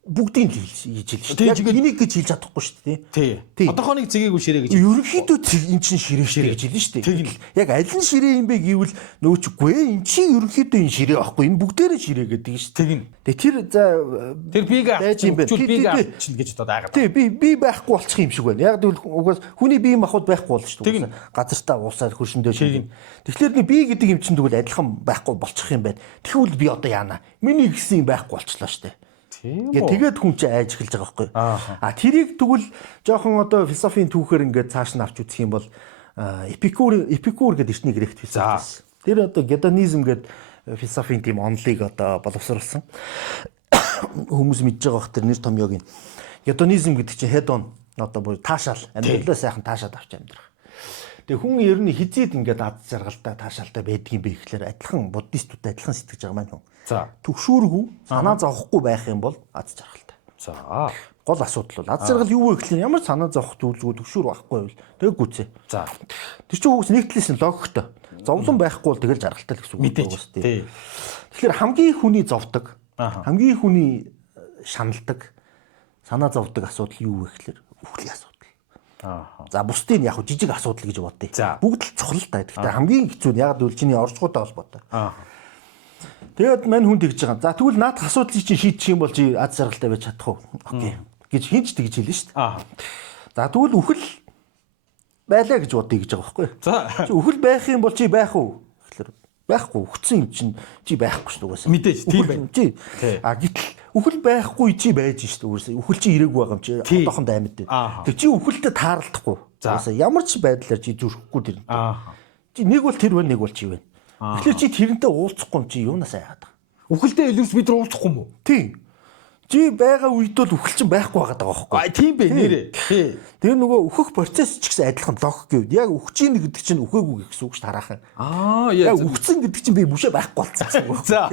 бүгдийг л хийж хэлж шүү дээ. Яг энийг гэж хэлж чадахгүй шүү дээ. Тий. Тодорхой нэг цэгийг ширээ гэж. Ерөнхийдөө эн чинь ширээ шүү гэж хэлнэ шүү дээ. Яг аль нь ширээ юм бэ гэвэл нөөчгүй эн чинь ерөнхийдөө энэ ширээ байхгүй. Энэ бүгдээрээ ширээ гэдэг шүү дээ. Тэгээ тэр биегээ авчихвал биегээ авчихна гэж одоо айгаад. Тий би байхгүй болчих юм шиг байна. Яг гэвэл угаас хүний бие махбод байхгүй болно шүү дээ. Газартаа уусаад хөршөндөө шиг. Тэгэхээр нэг бие гэдэг юм чинь тэгвэл адилхан байхгүй болчих юм байна. Тэгвэл би одоо яана. Миний гэсэн юм байхгүй болчлоо шүү дээ. Тэгээд хүн чинь айж эхэлж байгаа байхгүй. Тэрийг тэгвэл жоохон одоо философийн түүхээр ингээд цааш нь авч үзэх юм бол Эпикур гэдэг эртний грек философ. Тэр одоо гедонизм гэдэг философийн тийм онолыг одоо боловсруулсан. Хүмүүс мэдж байгаа бох тэр нэр томьёог нь. Гедонизм гэдэг чинь hedon одоо бүр таашаал амьдралаа сайхан таашаад авч амьдрах. Тэгээ хүн ер нь хизээд ингээд аз жаргалтай таашаалтай байдгийн бэ гэхлээр адилхан буддистуудтай адилхан сэтгэж байгаа маань хүн. За төгшүүргүй санаа зовхгүй байх юм бол аз жаргалтай. За гол асуудал бол аз жаргал юу вэ гэхлээр ямар санаа зовох зүйлгүй төгшүүр байхгүй байвал тэгээ гүцээ. За тэр чинь уус нэг талаас нь логиктой. Зовлон байхгүй бол тэгэл жаргалтай л гэсэн үг байна шүү дээ. Тэгэхээр хамгийн хүний зовдөг, хамгийн хүний шаналдаг, санаа зовдөг асуудал юу вэ гэхлээр үхлийн асуудал. За бусдын яг жижиг асуудал гэж бодъё. Бүгд л чухал та. Гэхдээ хамгийн хэцүү нь яг л чиний орчгоотой холбоотой. Тэгээд мань хүн тэгж байгаа. За тэгвэл наадах асуудлыг чинь шийдчих юм бол чи аз жаргалтай байж чадах уу? Окей. Гэж хинч тэгж хэлнэ шүү дээ. За тэгвэл үхэл байлаа гэж бодъё гэж байгаа байхгүй. За үхэл байх юм бол чи байх уу? Тэгэхээр байхгүй. Үхсэн юм чинь чи байхгүй шүү дээ. Мэдээж тийм байна. Чи гэтэл үхэл байхгүй чи байж шүү дээ. Үхэл чи ирээгүй байгаа юм чи одоохонд амьд дээ. Тэг чи үхэлтэй тааралдахгүй. Ямар ч байдлаар чи зүрхэхгүй тэр. Чи нэг бол тэр байна, нэг бол чи байна. Тэгэхээр чи тэрнтэй уулзахгүй юм чи юунаас айгаад байгаа. Үхэлтэй илүүс бид нар уулзахгүй юм уу? Тийм. Чи байгаа үед бол үхэл чинь байхгүй байгаа даа байхгүй. Тийм бэ нэрээ. Тий. Тэгээ нөгөө үхэх процесс ч гэсэн адилхан логик гэв. Яг үхэж ийн гэдэг чинь үхээгүй гэсэн үг ш тараахан. Яг үхсэн гэдэг чинь би бүшээ байхгүй болцсон гэсэн үг. За.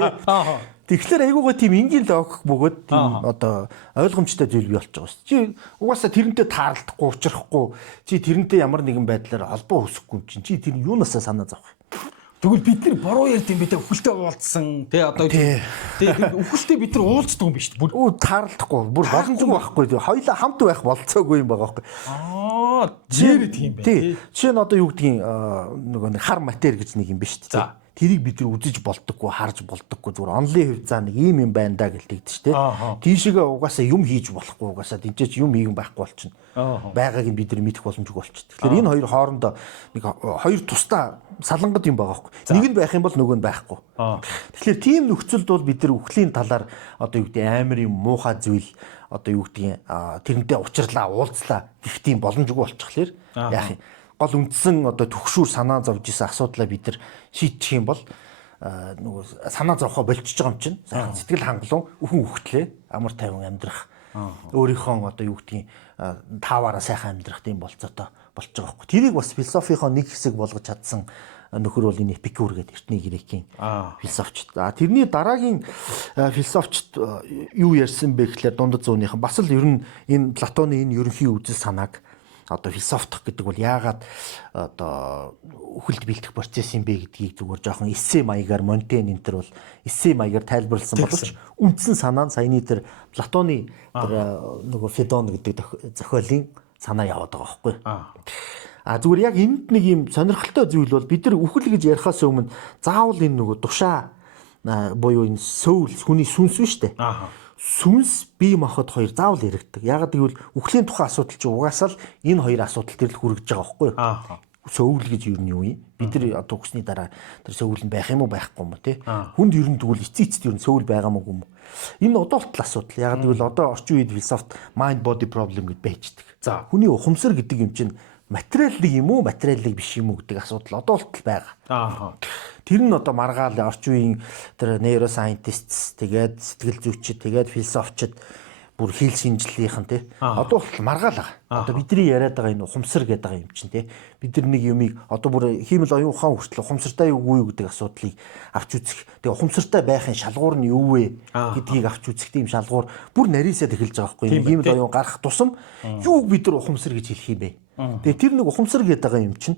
Тэгэхээр айгуугаа тийм энгийн логик бөгөөд тийм одоо ойлгомжтой зүйл бий болж байгаа ш. Чи угаасаа тэрнтэй таарлахгүй, учрахгүй. Чи тэрнтэй ямар нэгэн байдлаар холбоо үүсэхгүй юм чинь. Чи тэр юунасаа санаа зовх. Тэгвэл бид нар буруу ярьд юм бэ? Үхэлтэй уулзсан. Тэ одоо үхэлтэй бид нар уулздаг юм биш үү? Бүр таарлахгүй. Бүр боломжгүй байхгүй. Хоёулаа хамт байх болцоогүй юм байгаа байхгүй. Жирэд тийм байх. Тий. Жишээ нь одоо юу гэдгийг нөгөө нэг хар матер гэж нэг юм биш үү? Тэрийг бид нар үзэж болдоггүй, харж болдоггүй. Зүгээр онлын хөвцөө нэг юм байна да гэж тэгдэж штэ. Тийшээгээ угаасаа юм хийж болохгүй. Угаасаа тэнцээч юм хийгэн байхгүй болчихно. Байгааг нь бид нар мэдэх боломжгүй болчих. Тэгэхээр энэ хоёр хоорондоо нэг хоёр тусдаа салангад юм байгаа байхгүй. Нэг нь байх юм бол нөгөө нь байхгүй. Тэгэхээр тийм нөхцөлд бол бид нар үхлийн талаар одоо юу гэдэг амар юм муухай зүйл одоо юу гэдэг тэрнтэй учрлаа, уулзлаа гэх тийм боломжгүй болчихлоор яах юм. Гол үндсэн одоо төгшүүр санаа зовж исэн асуудлаа бид нар шийдчих юм бол нөгөө санаа зовхоо болчихж байгаа юм чинь сайхан сэтгэл хангалуун үхэн үхтлээ амар тайван амьдрах өөрийнхөө одоо юу гэдгийг тааваараа сайхан амьдрах тийм болцоотой болж байгаа байхгүй. Тэрийг бас философийнхоо нэг хэсэг болгож чадсан нөхөр бол энэ Эпикур гэдэг эртний грекийн философч. Тэрний дараагийн философчд юу ярьсан бэ гэхлээр дундад зуунийхан бас л ер нь энэ Платоны энэ ерөнхий үзэл санааг одоо философтох гэдэг бол яагаад одоо үхэлд бэлдэх процесс юм бэ гэдгийг зүгээр жоохон эссе маягаар Монтень энэ төр бол эссе маягаар тайлбарласан боловч үндсэн санаа нь саяны тэр Платоны тэр нөгөө Федон гэдэг зохиолын санаа яваад байгаа байхгүй. Зүгээр яг энд нэг юм сонирхолтой зүйл бол бид нар үхэл гэж ярихаас өмнө заавал энэ нөгөө тушаа буюу энэ сөүл хүний сүнс биш үү? Сүнс бие махбод хоёр заавал яригддаг. Ягаад гэвэл үхлийн тухайн асуудал чинь угаасаа л энэ хоёр асуудал төр л хүрэж байгаа байхгүй юу? Сөүл гэж юу юм? Бид нар одоо өгсний дараа тэр сөүл нь байх юм уу байхгүй юм те? Хүнд ер нь тэгвэл эцэцэд ер нь сөүл байгаа мó юм. Энэ одоо болтол асуудал. Ягаад гэвэл одоо орчин үед философт mind body problem гэж байждаг. За хүний ухамсар гэдэг юм чинь материаллык юм уу, материаллык биш юм уу гэдэг асуудал одоо болтол байгаа. Тэр нь одоо маргаал орчин үеийн тэр нейросайентист тэгээд сэтгэл зүйчид тэгээд философчид бүр хэл шинжлэлийнхэн те одоо бол маргаал байгаа. Одоо бидний яриад байгаа энэ ухамсар гэдэг юм чинь те бид нар нэг юмыг одоо бүр хиймэл оюун ухаан хүртэл ухамсартай юу гэдэг асуудлыг авч үзэх. Тэгээ ухамсартай байхын шалгуур нь юу вэ гэдгийг авч үзэх тийм шалгуур бүр нарийсаад эхэлж байгаа байхгүй. Хиймэл оюун гарах тусам юу бид нар ухамсар гэж хэлэх юм бэ? Тэгээ тэр нэг ухамсар гэдэг юм чинь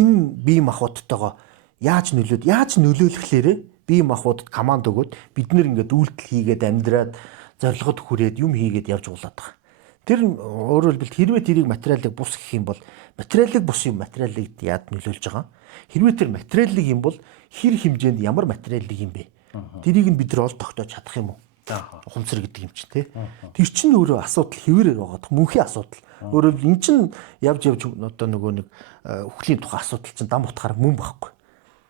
энэ бие махбодтойгоо яаж нөлөөлөхлөөрэ бие махбодод команд өгөөд бид нэр ингээд үйлдэл хийгээд амьдраад зорилгод хүрээд юм хийгээд явж гулаад байгаа. Тэр өөрөөр хэлбэл хэрвээ тэрийг материалыг бус гэх юм бол материалыг бус юм материалыг яад нөлөөлж байгаа. Хэрвээ тэр материалыг юм бол хэр хэмжээнд ямар материалыг юм бэ? Тэрийг нь бид нар олж тогтоож чадах юм уу? Ухамсар гэдэг юм чинь те. Тэр чинь өөрөө асуудал хэвээрээ байгаа. Мөнхийн асуудал. Өөрөөр хэлбэл эн чинь явж одоо нөгөө нэг үхлийн тухай асуудал чинь дам утгаар мөн байхгүй.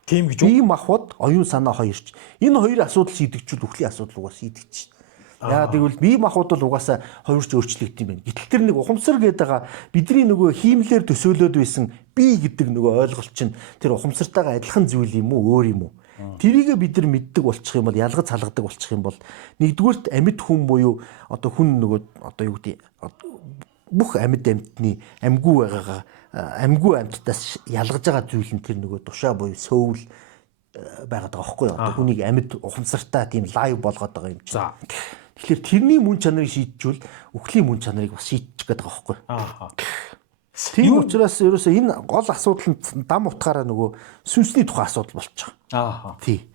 Тийм гэж бие махбод оюун санаа хоёр ч энэ хоёр асуудал шийдэгчүүл үхлийн асуудал угаас шийдэгч. Яа тэгвэл бие махбод бол угаасаа хоёр ч өөрчлөгдөж юм байна. Гэтэл тэр нэг ухамсар гэдэг байгаа бидний нөгөө хиймлэр төсөөлөд байсан бие гэдэг нөгөө ойлголт чинь тэр ухамсартайгаа адилхан зүйл юм уу өөр юм уу? Тэрийг бид нар мэддэг болчих юм бол ялгаж салгадаг болчих юм бол нэгдүгээрт амьд хүн буюу одоо хүн нөгөө одоо юу гэдэг бүх амьд амьтны амьгүй байгаагаа амьгүй амьтдаас ялгаж байгаа зүйл нь тэр нөгөө тушаа буюу сөүл байгаад байгаа байхгүй юу? Одоо хүнийг амьд ухамсартай тийм лайв болгоод байгаа юм чинь. Тэгэхээр тэрний мөн чанарыг шийдчихвэл үхлийн мөн чанарыг бас шийдчих гээд байгаа байхгүй юу? Тийм учраас ерөөсөө энэ гол асуудал нь дам утгаараа нөгөө сүнсний тухай асуудал болчих. Тий.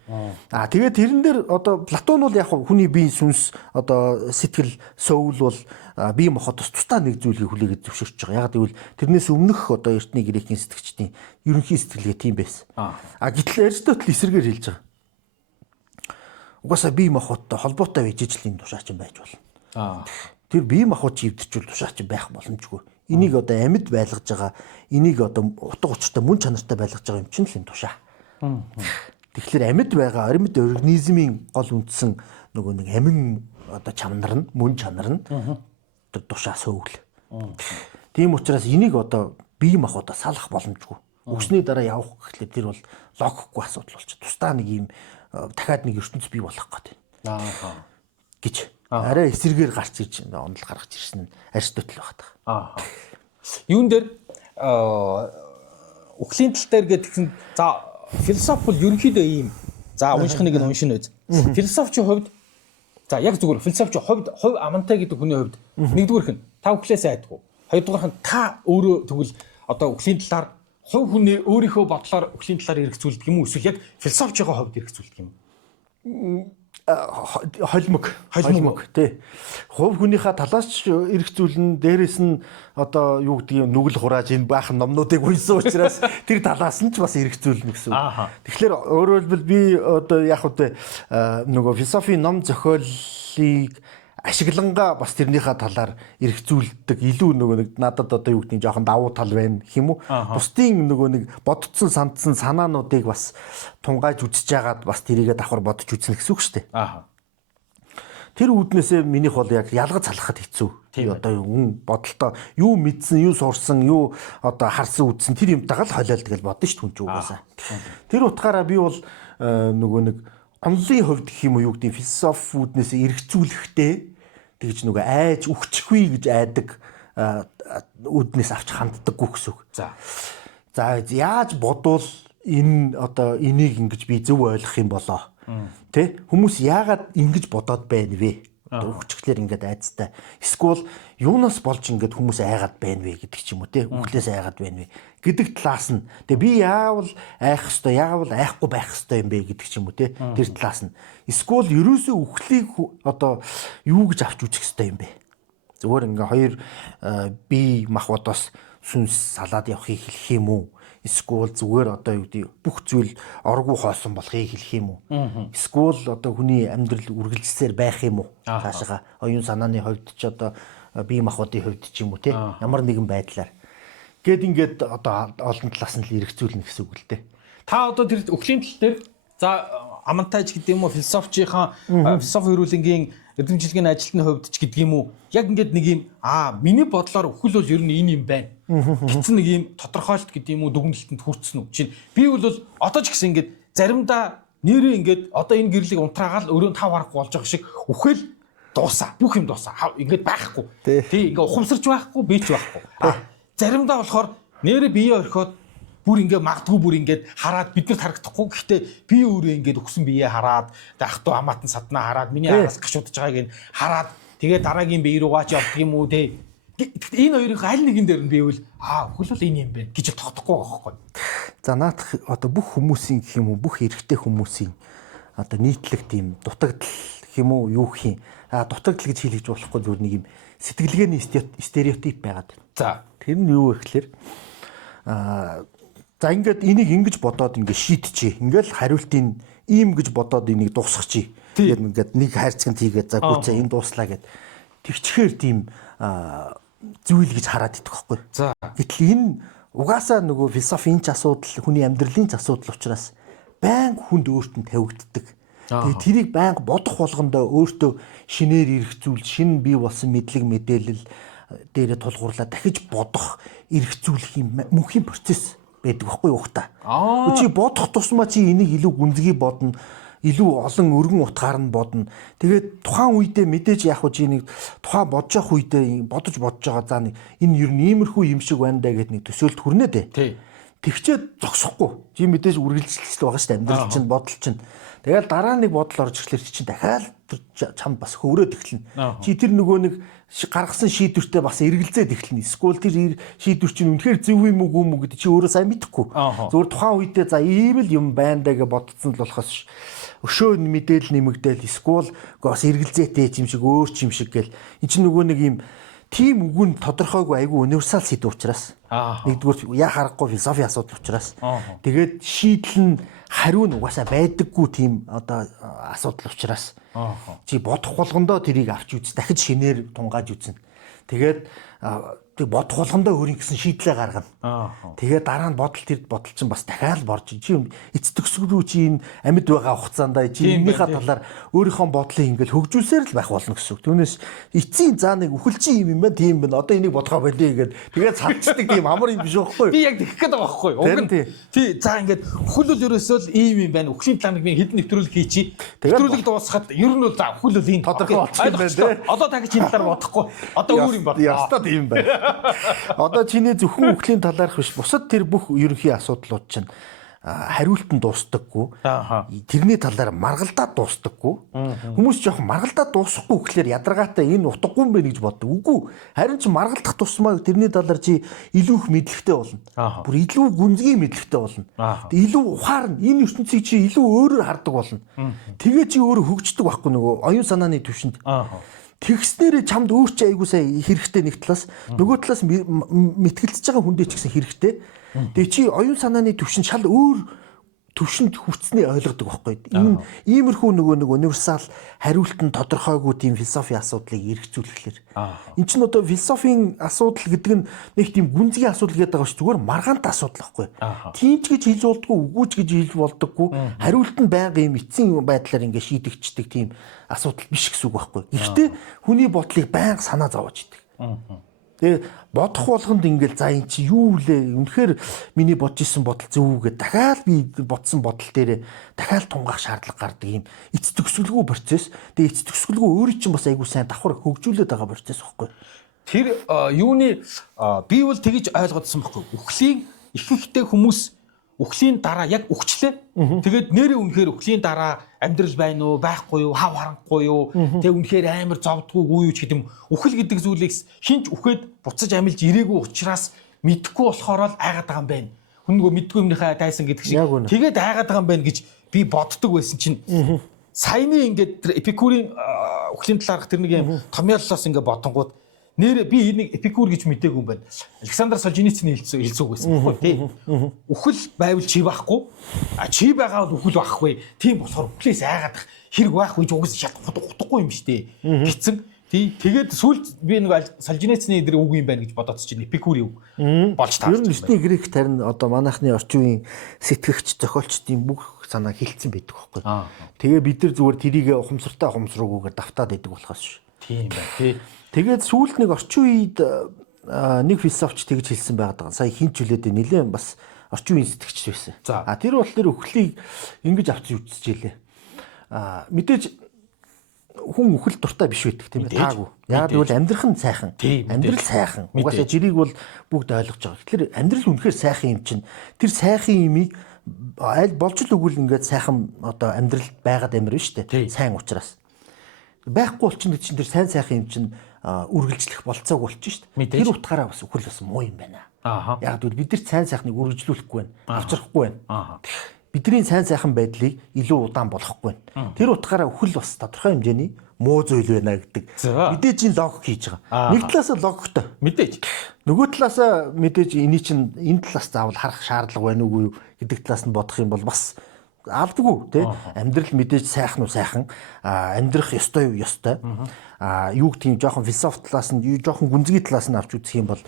Тэгээд тэрэн дээр одоо Платон бол яг хүний биеийн сүнс одоо сэтгэл сөүл бол бие махбодос тусдаа нэг зүйлийг хүлээгээд зөвшөөрч байгаа. Яг гэвэл тэрнээс өмнөх одоо эртний грекийн сэтгчдийн ерөнхий сэтгэлгээ тийм байсан. Гэтэл Аристотель эсрэгээр хэлж байгаа. Угаасаа бие махбодтой холбоотой байж ижлийн тушаач юм байж болно. Тэр бие махбод живдэрчүүл тушаач байх боломжгүй. Энийг одоо амьд байлгаж байгаа, энийг одоо утга учиртай мөн чанартай байлгаж байгаа юм чинь л энэ тушаа. Тэгэхээр амьд байгаа амьд организмын гол үндсэн нөгөө нэг амин одоо чанар нь мөн чанар нь тэр тушаа сөүл. Тийм учраас энийг одоо бие махбодоо салах боломжгүй. Өгсний дараа явах гэхлээр тэр бол логикгүй асуудал болчих. Тусдаа нэг юм дахиад нэг ертөнц бий болох гэдэг. Гэж Арай эсрэгээр гарч ирж онол гаргаж ирсэн нь Аристотель багтаа. Юун дээр үхлийн тал дээр гэдгсэн за философи бол ерөнхийдөө ийм. За унших нэг нь уншина үз. Философичийн хувьд за яг зүгээр философичийн хувьд хувь амантай гэдэг хүний хувьд нэгдүгээрх нь та үхлээс айдгүй. Хоёрдугаарх нь та өөрөө тэгвэл одоо үхлийн талаар хувь хүний өөрийнхөө бодлоор үхлийн талаар эргэцүүлдэг юм уу эсвэл яг философичийн хувьд эргэцүүлдэг юм уу? Холимог тий. Хувь хүнийхээ талаас ч эргцүүлэн дээрэс нь одоо юу гэдгийг нүгэл хурааж энэ баахан номнуудыг уншсан учраас тэр талаас нь ч бас эргцүүлнэ гэсэн үг. Тэгэхээр өөрөөр хэлбэл би одоо яг үгүй нөгөө философийн ном зохиолыг ашиглангаа бас тэрнийхээ талаар эргцүүлдэг илүү нөгөө нэг надад одоо юу гэдгийг жоохон давуу тал байна гэх юм уу. Бусдын нөгөө нэг бодцсон сандсан санаануудыг бас тунгааж үзэж байгаад бас тэрийгээ давхар бодож үзнэ гэсэн үг шүү дээ. Тэр үүднээсээ минийх бол яг ялгаж залхахад хэцүү. Одоо хүн бодолтой юу мэдсэн, юу сурсан, юу одоо харсан үзсэн тэр юмтайгаа л хойлол тэгэл бодно шүү дээ хүн ч угаасаа. Тэр утгаараа би бол нөгөө нэг онлын хувьд гэх юм уу юу гэдэг философиуднээс эргцүүлэхтэй тэгж нөгөө айж өгчихгүй гэж айдаг үднээс авч ханддаггүй гэсэн үг. За яаж бодвол энэ одоо энийг ингэж би зөв ойлгох юм болоо. Тэ хүмүүс яагаад ингэж бодоод байна вэ? Өгчглэр ингээд айцтай. Эсвэл юунаас болж ингээд хүмүүс айгаад байна вэ гэдэг ч юм уу те. Үхлээс айгаад байна вэ гэдэг талаас нь. Тэгээ би яавал айх хэвээр яавал айхгүй байх хэвээр юм бэ гэдэг ч юм уу те. Тэр талаас нь. Эсвэл ерөөсөө үхлийг одоо юу гэж авч үзэх хэвээр юм бэ? Зүгээр ингээ хоёр бие махбодоос сүнс салаад явахыг хэлэх юм уу? Эсвэл зүгээр одоо юу гэдэг бүх зүйл оргуу хоосон болохыг хэлэх юм уу? Эсвэл одоо хүний амьдрал үргэлжлсээр байх юм уу? Цаашаа оюун санааны хувьд ч одоо бие махбодын хувьд ч юм уу те ямар нэгэн байдлаар гээд ингээд одоо олон талаас нь л эргцүүлнэ гэсэн үг л дээ. Та одоо тэр үхлийн тал дээр за амантайч гэдэг юм уу философичийн философи хөрвүүлэнгийн эрдэмжилгээний ажилтны хувьд ч гэдэг юм уу яг ингээд нэг юм миний бодлоор үхэл бол ер нь энэ юм байна гэсэн нэг юм тодорхойлт гэдэг юм уу дүгнэлтэнд хүрсэн үү чинь би бол одоо ч гэсэн ингээд заримдаа нэрээ ингээд одоо энэ гэрлийг унтраагаал өрөөнд тав харахгүй болж байгаа шиг үхэл дуусаа бүх юм дуусаа ингээд байхгүй тий ингээд ухамсарч байхгүй би ч байхгүй заримдаа болохоор нэрээ бие орхиод бүр ингээд магадгүй бүр ингээд хараад биднэрт харагдахгүй гэхдээ би өөрөө ингээд өгсөн биеэ хараад ах トゥ хамаатан саднаа хараад миний араас гашуудж байгааг нь хараад тэгээ дараагийн бие руугаа ч явдаг юм уу те энэ хоёрын аль нэгэн дээр нь би бол үхэл бол энэ юм байна гэж тогтохгүй байхгүй. За наадах одоо бүх хүмүүсийн гэх юм уу бүх эрэгтэй хүмүүсийн одоо нийтлэг тийм дутагдал гэх юм уу юу гэх юм дутагдал гэж хэлж болохгүй зүгээр нэг юм сэтгэлгээний стереотип байгаад байна. За тэр нь юу вэ гэхээр за ингээд энийг ингэж бодоод ингээд шийдчихье. Ингээл хариултыг ийм гэж бодоод энийг дуусгачих. Тэгээд ингээд нэг хайрцагт хийгээд за гүцээ энэ дууслаа гэд тэгчхээр тийм зүйл гэж хараад идэх байхгүй. За гэтэл энэ угаасаа нөгөө философийн ч асуудал, хүний амьдралын ч асуудал учраас байнга хүнд өөрт нь тавигддаг. Тэгээд тэрийг байнга бодох болгондоо өөртөө шинээр эргцүүл, шинэ бий болсон мэдлэг мэдээлэл дээрээ тулгуурлаа дахиж бодох, эргцүүлэх юм мөнхийн процесс байдаг байхгүй юу хта. Чи бодох тусмаа чи энийг илүү гүнзгий бодно, илүү олон өргөн утгаар нь бодно. Тэгээд тухайн үедээ мэдээж яг уу чи нэг тухайн бодож явах үедээ бодож байгаа за нэг энэ ер нь иймэрхүү юм шиг байна даа гэд нэг төсөөлт хүрнэ дээ. Тэгчээд зогсохгүй. Чи мэдээж үргэлжлэлтэй байгаа шүү дээ амьдрал чинь бодол чинь. Тэгэл дараа нэг бодол орж ирэхлээр чи чинь дахиад чам бас хөөрөөд эхэлнэ. Чи тэр нөгөө нэг гаргасан шийдвэртээ бас эргэлзээд эхэлнэ. Эсвэл тэр шийдвэр чинь үнэхээр зөв юм уу гүм үү гэдэг чи өөрөө сайн мэдэхгүй. Зүгээр тухайн үедээ за ийм л юм байна даа гэж бодсон л болохоос өшөө мэдээлэл нэмэгдээл эсвэл бас эргэлзээтэй юм шиг өөр юм шиг гэл эн чинь нөгөө нэг юм тийм үгүн тодорхойгүй айгүй универсал сэдв учраас нэгдүгээр яа харахгүй философи асуудал учраас тэгээд шийдэл нь хариу нь угаасаа байдаггүй тийм одоо асуудал учраас чи бодох болгондоо тэрийг авч үз дахиж шинээр тунгааж үзнэ. Тэгээд бодох болгондоо өөрийн гэсэн шийдлээ гаргана. Тэгээд дараа нь бодол тэр бодол чинь бас дахиад борж чи эцэг төсвөрөө чи энэ амьд байгаа хугацаанд чи энэнийхээ талаар өөрийнхөө бодлыг ингээл хөгжүүлсээр л байх болно гэсэн үг. Түүнээс эцсийн заа нэг үхэл чи юм байна тийм байна. Одоо энийг бодгоо болиё гэгээд тэгээд цалцдаг тийм тийм амар юм биш байхгүй юу? Би яг тэгэх гээд байгаа байхгүй юу? Уг нь тий за ингээд үхэл бол ерөөсөө л ийм юм байна. Үхлийн талаар би хэдэн нэвтрүүлэг хийчихье. Нэвтрүүлэг дуусгаад ер нь бол за үхэл бол энэ тодорхой болчих юм байна тий. Одоо та гэж энэ талаар бодохгүй. Одоо өөр юм бодлоо. Ястаа тийм байна. Одоо чиний зөвхөн үхлийн талаарх биш бусад тэр бүх ерөнхий асуудлууд чинь хариултанд дуустдаггүй. Тэрний талаар маргалдаад дуустдаггүй. Хүмүүс жоохон маргалдаад дуусахгүй гэхлээр ядаргаатай энэ утгагүй юм байна гэж боддог. Үгүй. Харин ч маргалдах тусмаа тэрний талаар чи илүү их мэдлэгтэй болно. Бүр илүү гүнзгий мэдлэгтэй болно. Тэгээ илүү ухаарна. Энэ ертөнцийг чи илүү өөрөөр хардаг болно. Тэгээ чи өөрөө хөгждөг байхгүй нөгөө оюун санааны түвшинд. Тэгснээр чамд өөр чи аягуулсаа хэрэгтэй нэг талаас нөгөө талаас мэтгэлцэж байгаа хүндээ ч гэсэн хэрэгтэй. Тэгээ чи оюун санааны түвшин шал өөр түвшинд хүртсэний ойлгодог байхгүй. Энэ иймэрхүү нөгөө универсал хариултанд тодорхойгүй тийм философийн асуудлыг эргцүүлэхлээр. Энд чинь одоо философийн асуудал гэдэг нь нэг тийм гүнзгий асуудал гэдэг байгаа ш зүгээр маргаантай асуудал байхгүй. Тийм ч гэж хэлж болдгоо, үгүй ч гэж хэлж болдоггүй. Хариулт нь байнга юм эцсийн байдлаар ингээ шийдэгчдэг тийм асуудал биш гэсэн үг байхгүй. Гэхдээ хүний бодлыг байнга санаа зовоож идэг. Тэгээ бодох болгонд ингээл за эн чи юу лээ үнэхээр миний бодож исэн бодол зөв үү гэдээ дахиад би бодсон бодол дээр дахиад тунгаах шаардлага гардаг юм эц төгсгөлгүй процесс. Тэгээ эц төгсгөлгүй өөрөө чинь бас айгүй сайн давхар хөгжүүлээд байгаа процесс байхгүй. Тэр юуны би бол тэгж ойлгодсон байхгүй. Үхлийн ихэнхдээ хүмүүс үхлийн дараа яг үхчлээ. Тэгээд нэрээ үнэхээр үхлийн дараа амьдрал байна уу, байхгүй юу, хав харанхгүй юу. Тэгээ үнэхээр амар зовдггүй юу ч гэдэм үхэл гэдэг зүйлийг хинч үхээд буцаж амилж ирээгүй учраас мэдхгүй болохоор л айгаад байгаа юм байна. Хүн нөгөө мэдгүй юмныхаа тайсан гэдэг шиг тэгээд айгаад байгаа юм байна гэж би боддог байсан чинь саяны ингээд тэр Эпикурийн үхлийн талаарх тэр нэг юм томьёоллоос ингээд бодонгууд нэр би энийг Эпикур гэж мэдээгүй юм байна. Александр Солженицын хэлцүүг байсан байхгүй тий. Үхэл байвал чи байхгүй. Чи байгаа бол үхэл байхгүй. Тийм болохоор үхлээс айгаадах хэрэг байхгүй ч угс утгагүй юм штэ. Гитсэн. Тий. Тэгээд сүүлд би нэг Солженицын дээр үг юм байна гэж бодоод чинь Эпикурийн үг болж таарч. Ер нь эртний грек тарин одоо манайхны орчин үеийн сэтгэгч зохиолчдын бүх санаа хилцсэн байдаг байхгүй. Тэгээ бид нар зүгээр тэрийг ухамсартай ухамсруугүйгээр давтаад идэг болохоос ш. Тийм байна тий. Тэгээд сүүлд нэг орчин үед нэг философч тэгж хэлсэн байгаад байгаа. Сая хинч хүлээдэ нэлээд бас орчин үеийн сэтгэгч байсан. Тэр болохоор үхлийг ингэж авч үзчихжээ. Мэдээж хүн үхэл дуртай биш байдаг тийм ээ таагүй. Яг тэгвэл амьдрах нь сайхан. Амьдрал сайхан. Угаасаа жирийг бол бүгд ойлгож байгаа. Тэгэхээр амьдрал үнэхээр сайхан юм чинь тэр сайхан юмыг аль болж л өгвөл ингээд сайхан одоо амьдрал байгаад амир биш үү? Сайн учраас. Байхгүй болчихно гэж чинь тэр сайн сайхан юм чинь үргэлжлэх болцоог болчих шүү дээ. Тэр утгаараа бас үхэл бас муу юм байна. Яг тэгвэл бид нар сайн сайхныг үргэлжлүүлэхгүй байна. Авчрахгүй байна. Бидний сайн сайхан байдлыг илүү удаан болгохгүй байна. Тэр утгаараа үхэл бас тодорхой хэмжээний муу зүйл байна гэдэг. Мэдээж энэ логик хийж байгаа. Нэг талаасаа логиктой. Мэдээж. Нөгөө талаасаа мэдээж эний чинь энэ талаас заавал харах шаардлага байна уугүй юу гэдэг талаас нь бодох юм бол бас алдгүй тий амьдрал мэдээж сайхан уу сайхан амьдрах ёстой юу ёстой юу гэх тийм жоохон философи талаас нь жоохон гүнзгий талаас нь авч үзэх юм бол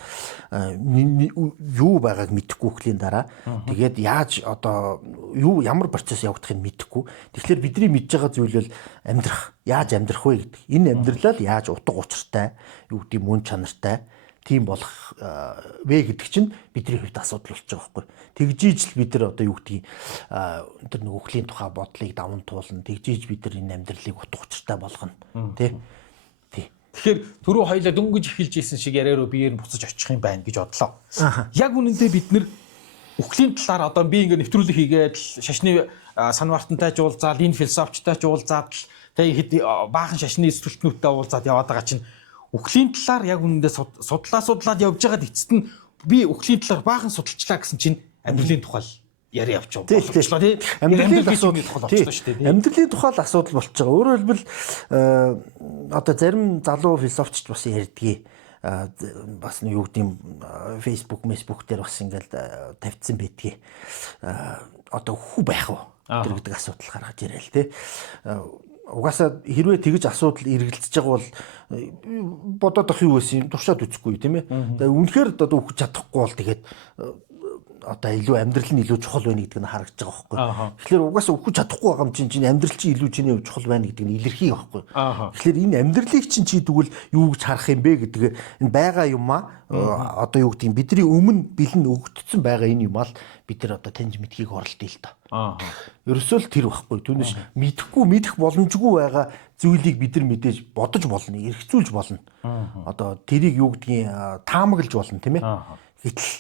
юу байгааг мэдэхгүй хөлийн дараа тэгээд яаж одоо юу ямар процесс явагдахыг мэдэхгүй тэгэхээр бидний мэдж байгаа зүйл бол амьдрах яаж амьдрах вэ гэдэг энэ амьдралаа яаж утга учиртай юу гэдэг мөн чанартай тийм болох вэ гэдэг чинь бидний хувьд асуудал болж байгаа байхгүй. Тэгжиж л бид нар одоо юу гэдгийг тэр нэг үхлийн тухай бодлыг даван туулна. Тэгжиж бид нар энэ амьдралыг утга учиртай болгоно. Тэ. Тэгэхээр түрүү хоёлаа дөнгөж эхэлж исэн шиг яриараа биеэр нь буцаж очих юм байна гэж бодлоо. Яг үнэндээ бид нар үхлийн талаар одоо би ингээ нэвтрүүлэг хийгээд шашны санвартантай ч уулзаад энэ философчтой ч уулзаад тэ баахан шашны сэтгэлтнүүдтэй уулзаад яваад байгаа чинь үхлийн талаар яг үнэндээ судлаад явж байгаад эцэст нь би үхлийн талаар баахан судалчлаа гэсэн чинь амьдралын тухай яриа явуулж болчихлоо тий. Амьдралын асуудал болчихлоо шүү дээ. Амьдралын тухай л асуудал болчихж байгаа. Өөрөөр хэлбэл одоо зарим залуу философч бас ярьдгийг бас юу гэдэг Facebook дээр бас ингээл тавьдсан байдгийг одоо хүү байх уу гэдэг асуудал гаргаж ирээ л тий. Угаасаа хэрвээ тэгж асуудал эргэлзэж байгаа бол бодоод ах юу байсан туршаад үзэхгүй тийм ээ. Тэгээ үнэхээр одоо үхэж чадахгүй бол тэгээд одоо илүү амьдрал нь илүү чухал байна гэдэг нь харагдаж байгаа байхгүй. Тэгэхээр угаасаа өгч чадахгүй байгаа юм чинь амьдрал чинь илүү чиний чухал байна гэдэг нь илэрхий байхгүй. Тэгэхээр энэ амьдралыг чинь чи тэгвэл юу гэж харах юм бэ гэдэг энэ байгаа юм одоо юу гэдэг бидний өмнө бэлэн өгөгдсөн байгаа энэ юм аа л бид нар одоо таньж мэдхийг оролдъё л доо. Ерөөсөө л тэр байхгүй. Түүнээс мэдэх боломжгүй байгаа зүйлийг бид нар мэдээж бодож болно, эргцүүлж болно. Одоо тэрийг юу гэдгийг таамаглаж болно тийм ээ. Гэтэл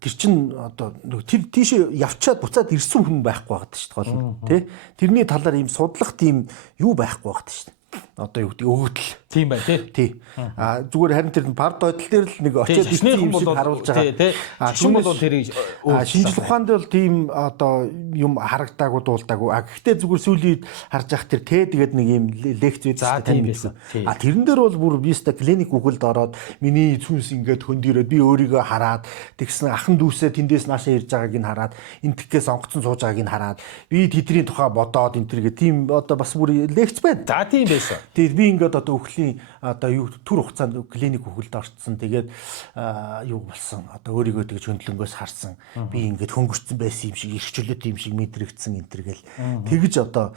тэр чин одоо тэр тийшээ явчаад буцаад ирсэн хүн байхгүй байгаад шүү дээ гол нь тий. Тэрний талаар ийм судлах тийм юу байхгүй байгаад шүү дээ. Одоо юу гэдэг өгөгдөл. Тийм бай тий. Зүгээр харин тэр пард ойдол дээр л нэг очиод ийм шиг харуулж байгаа тий. Шинэ бол тэрийг шинжлэх ухаанд бол тийм одоо юм харагдаагүй дуулдаагүй. Гэхдээ зүгээр сүүлийн харж ах тэр тэгээд нэг ийм лекц үзсэн тань мэдсэн. Тэрэн дээр бол бүр биста клиник үгэлд ороод миний цүнс ингээд хөндөрөөд би өөрийгөө хараад тэгсэн ахан дүүсээ тэндээс наашаа ирж байгааг нь хараад энтгэхээ сонгоцсон сууж байгааг нь хараад би тэдний тухай бодоод энэ төр гэх тийм одоо бас бүр лекц байна. За тийм байсан. Тэгээд би ингээд одоо одоо юу түр хугацаанд клиник үгэлд орцсон. Тэгээд юу болсон. Одоо өөрийгөө тэгж хөндлөнгөөс харсан. Би ингээд хөнгөрцөн байсан юм шиг, эрхчлөөт юм шиг мэдрэгдсэн энэ төр гэл. Тэгж одоо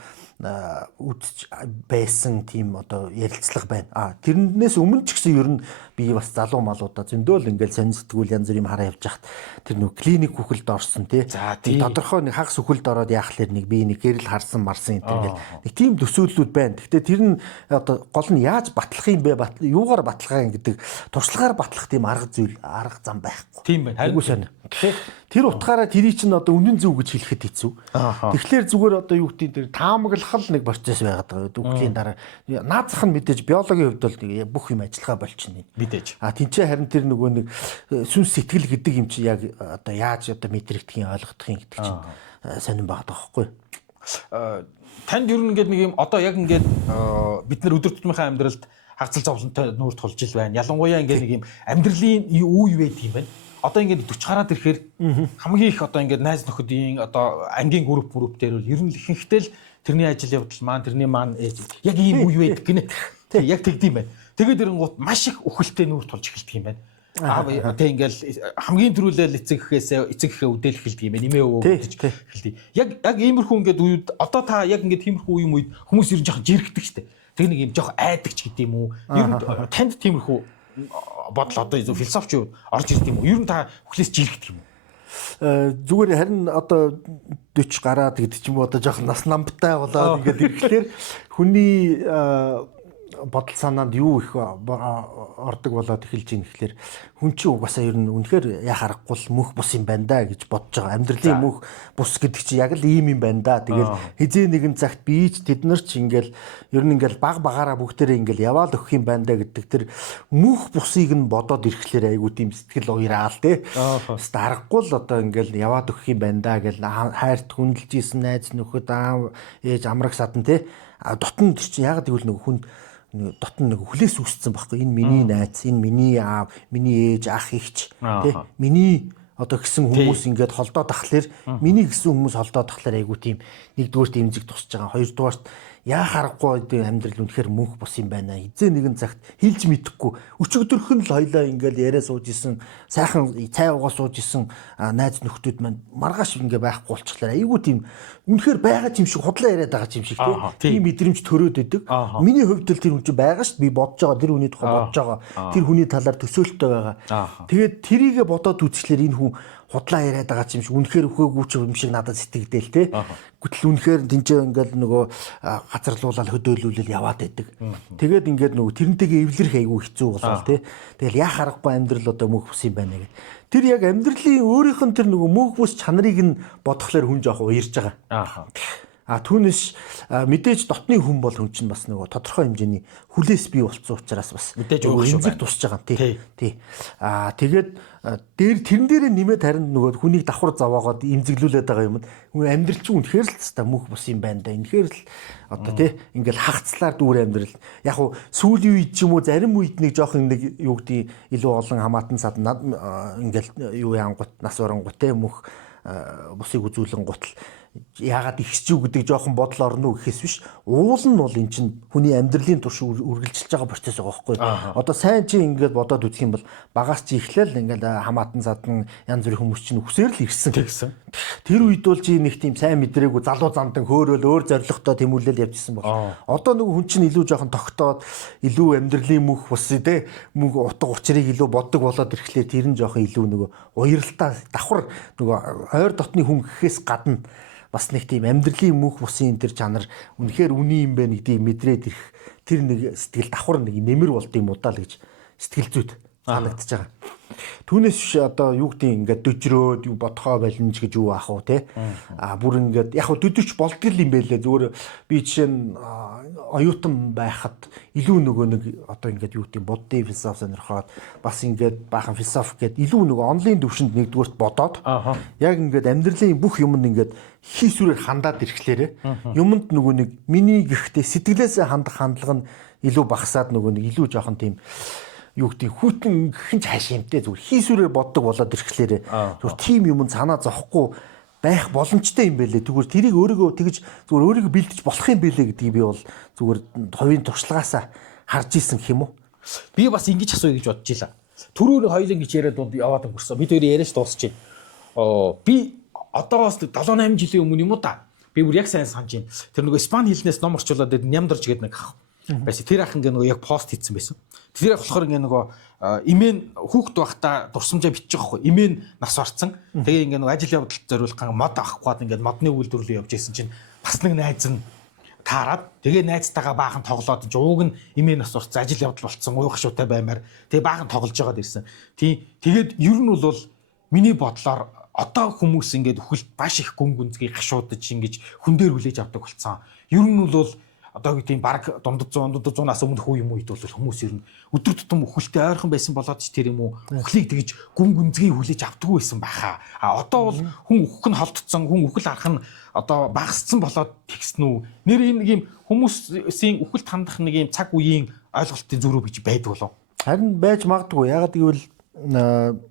үдч байсан тийм одоо ярилцлага байна. Тэрнээс өмнө ч гэсэн ер нь би бас залуу малуудаа зөндөл ингээд сонин сэтгүүл янз бүрийн хараа явж хахад тэр нэг клиник үхэлд орсон тий. Тодорхой нэг хагас үхэлд ороод яахлаар нэг би нэг гэрэл харсан марсан энэ төр гэл. Нэг тийм төсөөллүүд байна. Гэхдээ тэр нь одоо гол нь яаж батлах юм бэ? Юугаар батлахаа гэдэг туршлагаар батлах тийм арга зам байхгүй. Тийм байна. Айгуу сайн. Тэр утгаараа тэрий чинь одоо үнэн зөв гэж хэлэхэд хэцүү. Тэгэхээр зүгээр одоо юу гэдэг тэр таамаглах нэг процесс байгаад байгаа. Үглийн дараа наазах нь мэдээж биологийн хувьд бол бүх юм ажиллагаа болчихно. Мэдээж. Тэнцээ харин тэр нөгөө нэг сүнс сэтгэл гэдэг юм чи яг одоо яаж одоо мэдрэгдэхин ойлгодохын гэдэг чинь сонирн байгаа байхгүй. Танд ер нь ингээд нэг юм одоо яг ингээд бид нар өдөр тутмынхаа амьдралд хагцал зовлонтой нүүр тулж ил байна. Ялангуяа ингээд нэг юм амьдралын үе байд юм байна. Одоо ингээд 40 гараад ирэхээр хамгийн их одоо ингээд найз нөхөдийн одоо ангийн групп дээр бол ер нь ихэнхдээ л тэрний ажил явдал маань тэрний маань яг ийм үе байдаг гинэ. Тэг яг тэгдэм байна. Тэгээд ирэнгуут маш их үхэлтэй нүүр тулж эхэлдэг юм байна. Тэг ингээл хамгийн түрүүлэл эцэгхээ үдэл эхэлдэг юм байна. Нэмээ өвөө гэж эхэлдэг. Яг иймэрхүү ингээд үед одоо та яг ингээд тиймэрхүү үеийн үед хүмүүс ер нь жоохон жиргдэг штэ. Тэг нэг юм жоохон айдагч гэдэг юм уу? Ер нь танд тиймэрхүү бодол одоо философч орж ирд юм уу? Ер нь та хүлээс жиргдэг юм уу? Зүгээр харин одоо 40 гараад гэдэг ч юм уу одоо жоохон нас намтай болоод ингээд ирэхлээр хүний бодол санаанд юу их ордог болоод эхэлж ийн гэхлээр хүн чинь угаасаа ер нь үнэхээр яа харахгүй л мөнх бус юм байна да гэж бодож байгаа. Амьдралын мөнх бус гэдэг чинь яг л ийм юм байна да. Тэгэл хизээ нэгэн цагт би ч тэд нар ч ингээл ер нь ингээл багаараа бүгдээрээ ингээл яваал өгөх юм байна да гэдэг тэр мөнх бусыг нь бодоод ирэхлээр айгуу тийм сэтгэл уяраал те. Аргагүй л одоо ингээл яваад өгөх юм байна да гэл хайрт хүндэлж исэн найз нөхөд аав ээж амраг садан те. Дотн тэр чинь яг тэгвэл нэг хүн дотн нэг хүлээс үүссэн байхгүй. Энэ миний найз, энэ миний аав, миний ээж, ах ихч тий. Миний одоо гисэн хүмүүс ингээд холдоод тахлаар миний гисэн хүмүүс холдоод тахлаар айгу тийм нэгдүгээрт эмзэг тусч байгаа. Хоёрдугаарт яа харахгүй амьдрал үнэхээр мөнх бус юм байна. Эзээ нэгэн цагт хэлж мэдэхгүй өчигдөрхөн л хоёлаа ингээд яриа сууж исэн сайхан цай угаа сууж исэн найз нөхдүүд маань маргааш ингээд байхгүй болчихлоо. Айгу тийм үнэхээр байгаа юм шиг худлаа яриад байгаа юм шиг тийм мэдрэмж төрөөд идэг. Миний хувьд л тэр хүн чинь байгаа шүү дээ. Би бодож байгаа тэр хүний тухай бодож байгаа. Тэр хүний талаар төсөөлттэй байгаа. Тэгээд тэрийгэ бодоод үзчихлээр энэ хүн худлаа яриад байгаа юм шиг үнэхээр өхөөгүй ч юм шиг надад сэтгэлдээл те. Гэтэл үнэхээр тэнцээ ингээл нөгөө газарлуулаад хөдөөлүүлэл яваад байдаг. Тэгээд ингээд нөгөө тэрнтэйгээ эвлэрэх айгүй хэцүү болоо те. Тэгэл яа харахгүй амьдрал одоо мөнх бус юм байна гэдэг. Тэр яг амьдралын өөрийнх нь тэр нөгөө мөнх бус чанарыг нь бодохлоор хүн жоох уярж байгаа. Түүнээс мэдээж дотны хүн бол хүн чинь бас нөгөө тодорхой хэмжээний хүлээс бий болцсон учраас бас мэдээж өгөх тусч байгаа юм тий. Тэгээд тэрэн дээрээ нэмээд харин нөгөө хүнийг давхар заваагаад имзэглүүлээд байгаа юм. Хүн амьдрал чинь үнэхээр л та мөнх бус юм байна да. Үнэхээр л одоо тий ингээл хагцлаар дүүр амьдрал. Яг уу сүүлийн үед ч юм уу зарим үед нэг жоох нэг юу гэдэг илүү олон хамаатан сад ингээл юу яангут нас оронгут те мөнх бусыг үзүүлэн гутал яагаад ихсэж юу гэдэг жоохон бодол орно уу гэхээс биш. Уул нь бол эн чинь хүний амьдралын турш үргэлжилж байгаа процесс байгаа байхгүй. Одоо сайн чи ингээд бодоод үзэх юм бол багаас чи эхлээл ингээд хамаатан задан янз бүрийн хүмүүс чинь хүсээр л ирсэн. Тэгсэн. Тэр үед бол чи нэг тийм сайн мэдрээгүй залуу замдан хөөрөөл өөр зоригтой тэмүүлэл явжсэн бол одоо нэг хүн чинь илүү жоохон тогтоод илүү амьдралын мөнх бус те мөнх утга учирыг илүү боддог болоод ирэхлээр тэр нь жоохон илүү нөгөө уяралтай давхар нөгөө ойр дотны хүн гэхээс гадна бас нэг тийм амьдралын мөнх бусын тэр чанар үнэхээр үний юм байна гэдгийг мэдрээд ирэх тэр нэг сэтгэл давхар нэг нэмэр болд юм удаа л гэж сэтгэл зүйд санагдаж байгаа. Түүнээс биш одоо юу гэдэг ингээд дөжрөөд юу бодхоо балинж гэж юу аах уу те бүр ингээд яг дөдөж болдгол юм байлээ зүгээр би жишээ нь оюутан байхад илүү нөгөө нэг одоо ингээд юу гэдэг буддийн философи сонирхоод бас ингээд баахан философи гээд илүү нөгөө онлайн төвшөнд нэгдүгээрт бодоод яг ингээд амьдралын бүх юмд ингээд хийсвэрээр хандаад ирэхлээрээ юмд нөгөө нэг миний гихтээ сэтгэлээсээ хандах хандлага нь илүү багасаад нөгөө нэг илүү жоохон тийм юу гэдэг хүүтэн гэх нь цааш юмтэй зүгээр хийсвэрээр боддог болоод ирэхлээр зүгээр тим юм санаа зовхгүй байх боломжтой юм байлээ. Зүгээр тэрийг өөрийгөө тэгж зүгээр өөрийгөө бэлдэж болох юм байлээ гэдгийг би бол зүгээр хувийн туршлагаасаа харж исэн гэх юм уу. Би бас ингэж асууя гэж бодож илаа. Түрүүний хоёулын гэж яриад яваад өнгөрсөн. Бид хоёрын яриач дуусчихъя. Би одоогоос 7-8 жилийн өмнө юм уу да. Би бүр яг сайн санаж байна. Тэр нөгөө Испани хэлнээс ном орчуулад нямдарч гэдэг нэг ах байсан. Тэр ах ингээ нөгөө яг пост хийсэн байсан. Тэр болохоор ингээ нөгөө имэн хүүхэд байхдаа дурсамжаа бичиж байгаа хгүй. Имэн нас барцсан. Тэгээ ингээ нөгөө ажил явдалд зориулах мод авахгүй гад ингээ модны үйлдвэрлэл явж исэн чинь бас нэг найз нь таарад тэгээ найзтайгаа баахан тоглоод ууг нь имэн нас барцсан ажил явдал болцсон уух шуутай баймаар тэгээ баахан тоглож байгаад ирсэн. Тэгээд ер нь бол миний бодлоор одоо хүмүүс ингээд өхөлт баш их гүн гүнзгий гашуудаж ингэж хүн дээр хүлээж авдаг болцсон. Ер нь бол одоо гэдэг баг дундад 100-аас өмнөх үе юм үед бол хүмүүс ер нь өдөр тутам өхөлтэй ойрхон байсан болоод ч тэр юм уу өхлийг тэгж гүн гүнзгий хүлээж авдаггүй байсан баха. Одоо бол хүн өөх нь холдсон, хүн өхөл арах нь одоо багасцсан болоод тэгсэн үү? Нэр энэ нэг юм хүмүүсийн өхөлт хандах нэг юм цаг үеийн ойлголтын зөрүү гэж байдаг болов. Харин байж магадгүй. Ягаад гэвэл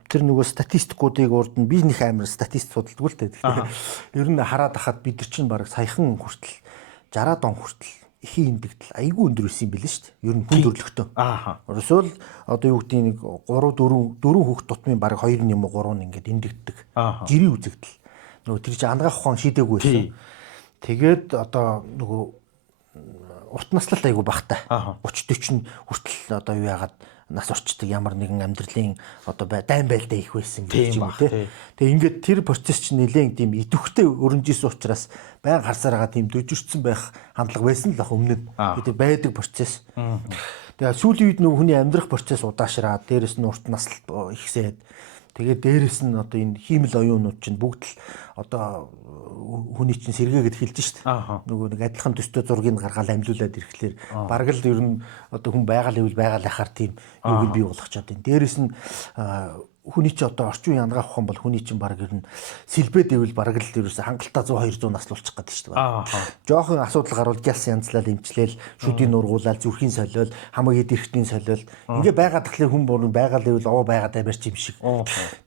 тэр нөгөө статистикуудыг урд нь би нэг амар статистик судалдаг л дээ. Тэгэхээр ер нь хараад ахад бид нар чинь баг саяхан хүртэл 60-аад он хүртэл эхийн индэгдэл айгүй өндөр байсан юм билээ шүү дээ. Ер нь хүн төрлөختөө. Ерөөсөө л одоо юу гэдэг нэг 3 4 хүүхд тутмын баг 2 юм уу 3 нь ингээд индэгддэг. Жирийн үзэгдэл. Нөгөө тэр чинь ангаах ухаан шийдээгүй байсан. Тэгээд одоо нөгөө урт наслалт айгүй багтай. 30 40 хүртэл одоо юу яагаад нас орчдөг ямар нэгэн амьдралын одоо дайн байлдаа их байсан гэж юм тий. Тэгээ ингээд тэр процесс чинь нэлээд тийм идэвхтэй өрнжсэн учраас байн харсаар байгаа тийм дөжөрчсөн байх хандлага байсан л ах өмнө нь. Тэгээд байдаг процесс. Тэгээ сүүлийн үед нөгөө хүний амьдрах процесс удаашраад дээрэс нь урт наслалт ихсээд тэгээд дээрэс нь одоо энэ хиймэл оюунууд чинь бүгд л одоо хүний чинь сэргээгээд хэлж шít. Нөгөө нэг адилхан төстэй зургийг гаргаад амлиулаад ирэхлээр бараг л ер нь одоо хүн байгаль хэвэл байгаль ахаар тийм юуг бий болгох чадیں۔ Дээрэс нь хүний чинь одоо орчин үеийн ангаах ухаан бол хүний чинь бараг ер нь сэлбэд ивэл бараг л ерөөсө хангалттай 100 200 наслуулчих гээд шүү дээ. Жохон асуудал гарвал гялс янзлал эмчлээл, шүдийн нургуулаад, зүрхийн солиол, хамаг эд эрхтний солиол ингээ байгаад тахлаа хүн бүр байгаал ивэл оо байгаад барьч юм шиг.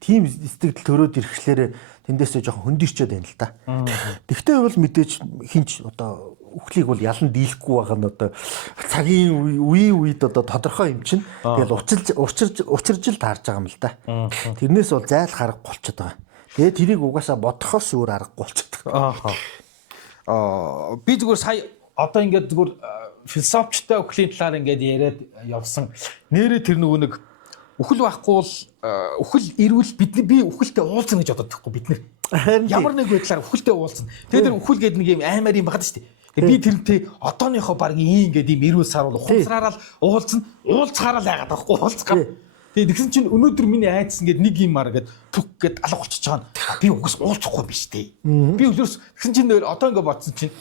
Тийм сэтгэл төрөөд ирэхлээр тэндээсээ жоохон хөндөрчөөд байна л да. Тэгвэл бол мэдээж хинч одоо үхлийг бол ялан дийлэхгүй байгаа нь одоо цагийн үед одоо тодорхой юм чинь тэгэл учирж л таарж байгаа юм л да. Тэрнээс бол зайлах арга болчиход байгаа. Тэгээ тэрийг угаасаа бодохоос өөр аргагүй болчиход байгаа. Би зүгээр сая одоо ингээд зүгээр философчтой үхлийн талаар ингээд яриад явсан. Нэрээ тэр нөгөө нэг үхэл байхгүй бол үхэл ирвэл би үхэлтэй уулзна гэж бодоод байхгүй бид нэр. Ямар нэг байдлаар үхэлтэй уулзна. Тэгээд тэр үхэл гэдэг нэг юм аймаар юм багт шүү дээ. Би тэрнтэй одооныхоо баг ийм гэдэг юм ирүүл саруул ухамсараараа уулзахаараа л яагаад байхгүй уулзах. Тэгээд тэгсэн чинь өнөөдөр миний айдсан гээд нэг юм мар гээд түк гээд алга болчихж байгаа нь би угс уулзахгүй биш дээ. Би өлөөс тэгсэн чинь одоо ингээд бодсон чинь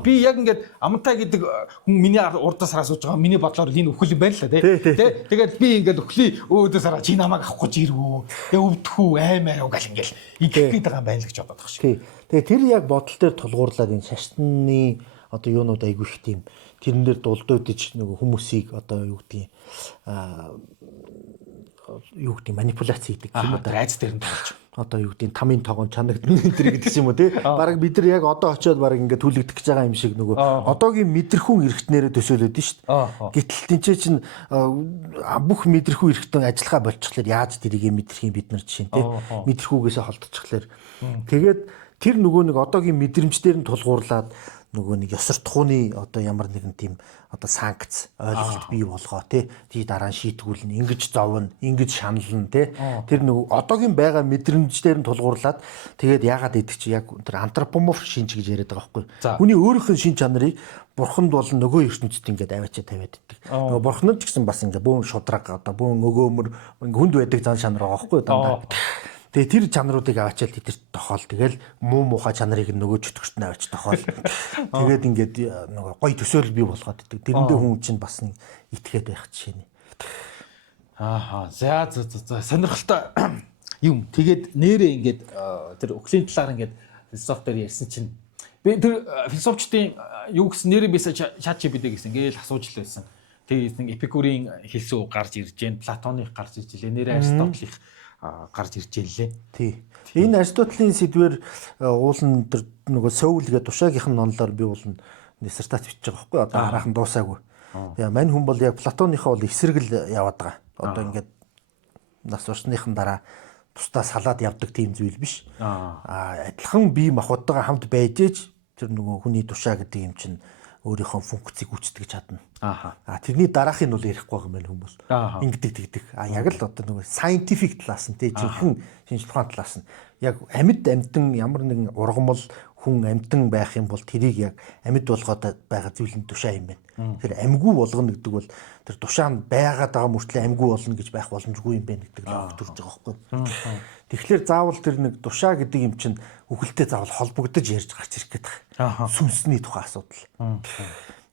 би яг ингээд амтай гэдэг хүн миний урдаас хараа сууж байгаа миний бодлоор энэ үхэл юм байна л да тий. Тэгээд би ингээд үхлий өөдөөс хараа чи намайг авахгүй жиргүү. Тэгээ өвдөхүү аймаар угаал ингээд идэх гээд байгаа юм байна л гэж бодоод байгаа шүү. Тэгээ тэр яг бодол дээр тулгуурлаад энэ шашны одоо юунууд айгүй их тийм тэрэн дээр дулдуудж нөгөө хүмүүсийг одоо юу гэдгийг манипуляц хийдэг юм уу айц дээр нь тоглож. одоо юу гэдэг тамийн тогоон чанагдсан энэ төр гэдэг юм уу тий. Бараг бид нар яг одоо очиод бараг ингээд түлэгдэх гэж байгаа юм шиг нөгөө одоогийн мэдрэхүүн эрхтнэрээ төсөөлөд нь шүү дээ. Гэтэл тэнцээ чинь бүх мэдрэхүүн эрхтэн ажиллагаа болчихлоор яаж тэрийг мэдрэхийг бид нар жишээ тий. Мэдрэхүүгээс холдчихлоор тэгээд тэр нөгөө нэг одоогийн мэдрэмжээр нь тулгуурлаад нөгөө нэг ёс суртахууны одоо ямар нэгэн тийм одоо санкц ойлголт бий болгоо тий дараа нь шийтгүүлнэ ингэж зовно ингэж шанална тий тэр нөгөө одоогийн байгаа мэдрэмжээр нь тулгуурлаад тэгээд яагаад идэх чи яг тэр антропоморф шинж гэж яриад байгаа байхгүй хүний өөрийнх нь шин чанарыг бурханд бол нөгөө ертөнцид ингээд аваачаа тавиад иддэг нөгөө бурханд ч гэсэн бас ингээд бөөн шудраг одоо бөөн өгөөмөр хүнд байдаг зан чанар байгаа байхгүй дандаа. Тэгээ тэр чанаруудыг аваачаал тэдэрт тохоол тэгэл муу муухай чанарыг нөгөө чөтгөрт нь аваач тохоол. Тэгээд ингээд нөгөө гой төсөөлөл бий болгоод идэг. Тэрэндээ хүн чинь бас нэг итгээд байх жишээ нэ. За сонирхолтой юм. Тэгээд нэрээ ингээд тэр Өклийн талаар ингээд философиор ярьсан чинь би тэр философчдын юу гэсэн нэрээ бисаа чат GPT гэсэн ингээд асууж л байсан. Тэгээд Эпикурийн хэлсэн үг гарч ирж гэн, Платоных гарч ирж илээ, нэрээ Аристотелих гарч ирж илээ. Тий. Энэ Аристотелийн сэдвэр уулын тэр нөгөө Соул гэдэг тушаагийнх нь нонлоор би уулын диссертац бичиж байгаа байхгүй одоо хараахан дуусаагүй. Тэгээ мань хүн бол яг Платоныхоо бол эсрэгэл яваад байгаа. Одоо ингээд нас урсныхын дараа тусдаа салаад явдаг тийм зүйл биш. Адилхан бие махбодтойгоо хамт байж ээж тэр нөгөө хүний тушаа гэдэг юм чинь өөрийнхөө функцийг гүйцэтгэж чадна. Тэрний дараахыг нь бол ярихгүй байгаа юм байна хүмүүс. Ингэдэг тэгдэг. Яг л одоо нөгөө scientific талаас нь тий жинхэнэ шинжлэх ухааны талаас нь яг амьд амьтан ямар нэгэн ургамал хүн амьтан байх юм бол тэрийг яг амьд болгоод байгаа зүйл нь тушаа юм байна. Тэр амьгүй болгоно гэдэг бол тэр тушаа нь байгаад байгаа мөртлөө амьгүй болно гэж байх боломжгүй юм байна гэдэг л өгтөрж байгаа байхгүй. Тэгэхээр заавал тэр нэг тушаа гэдэг юм чинь үхэлтэй заавал холбогдож ярьж гарч ирэх гээд байгаа. Сүнсний тухай асуудал.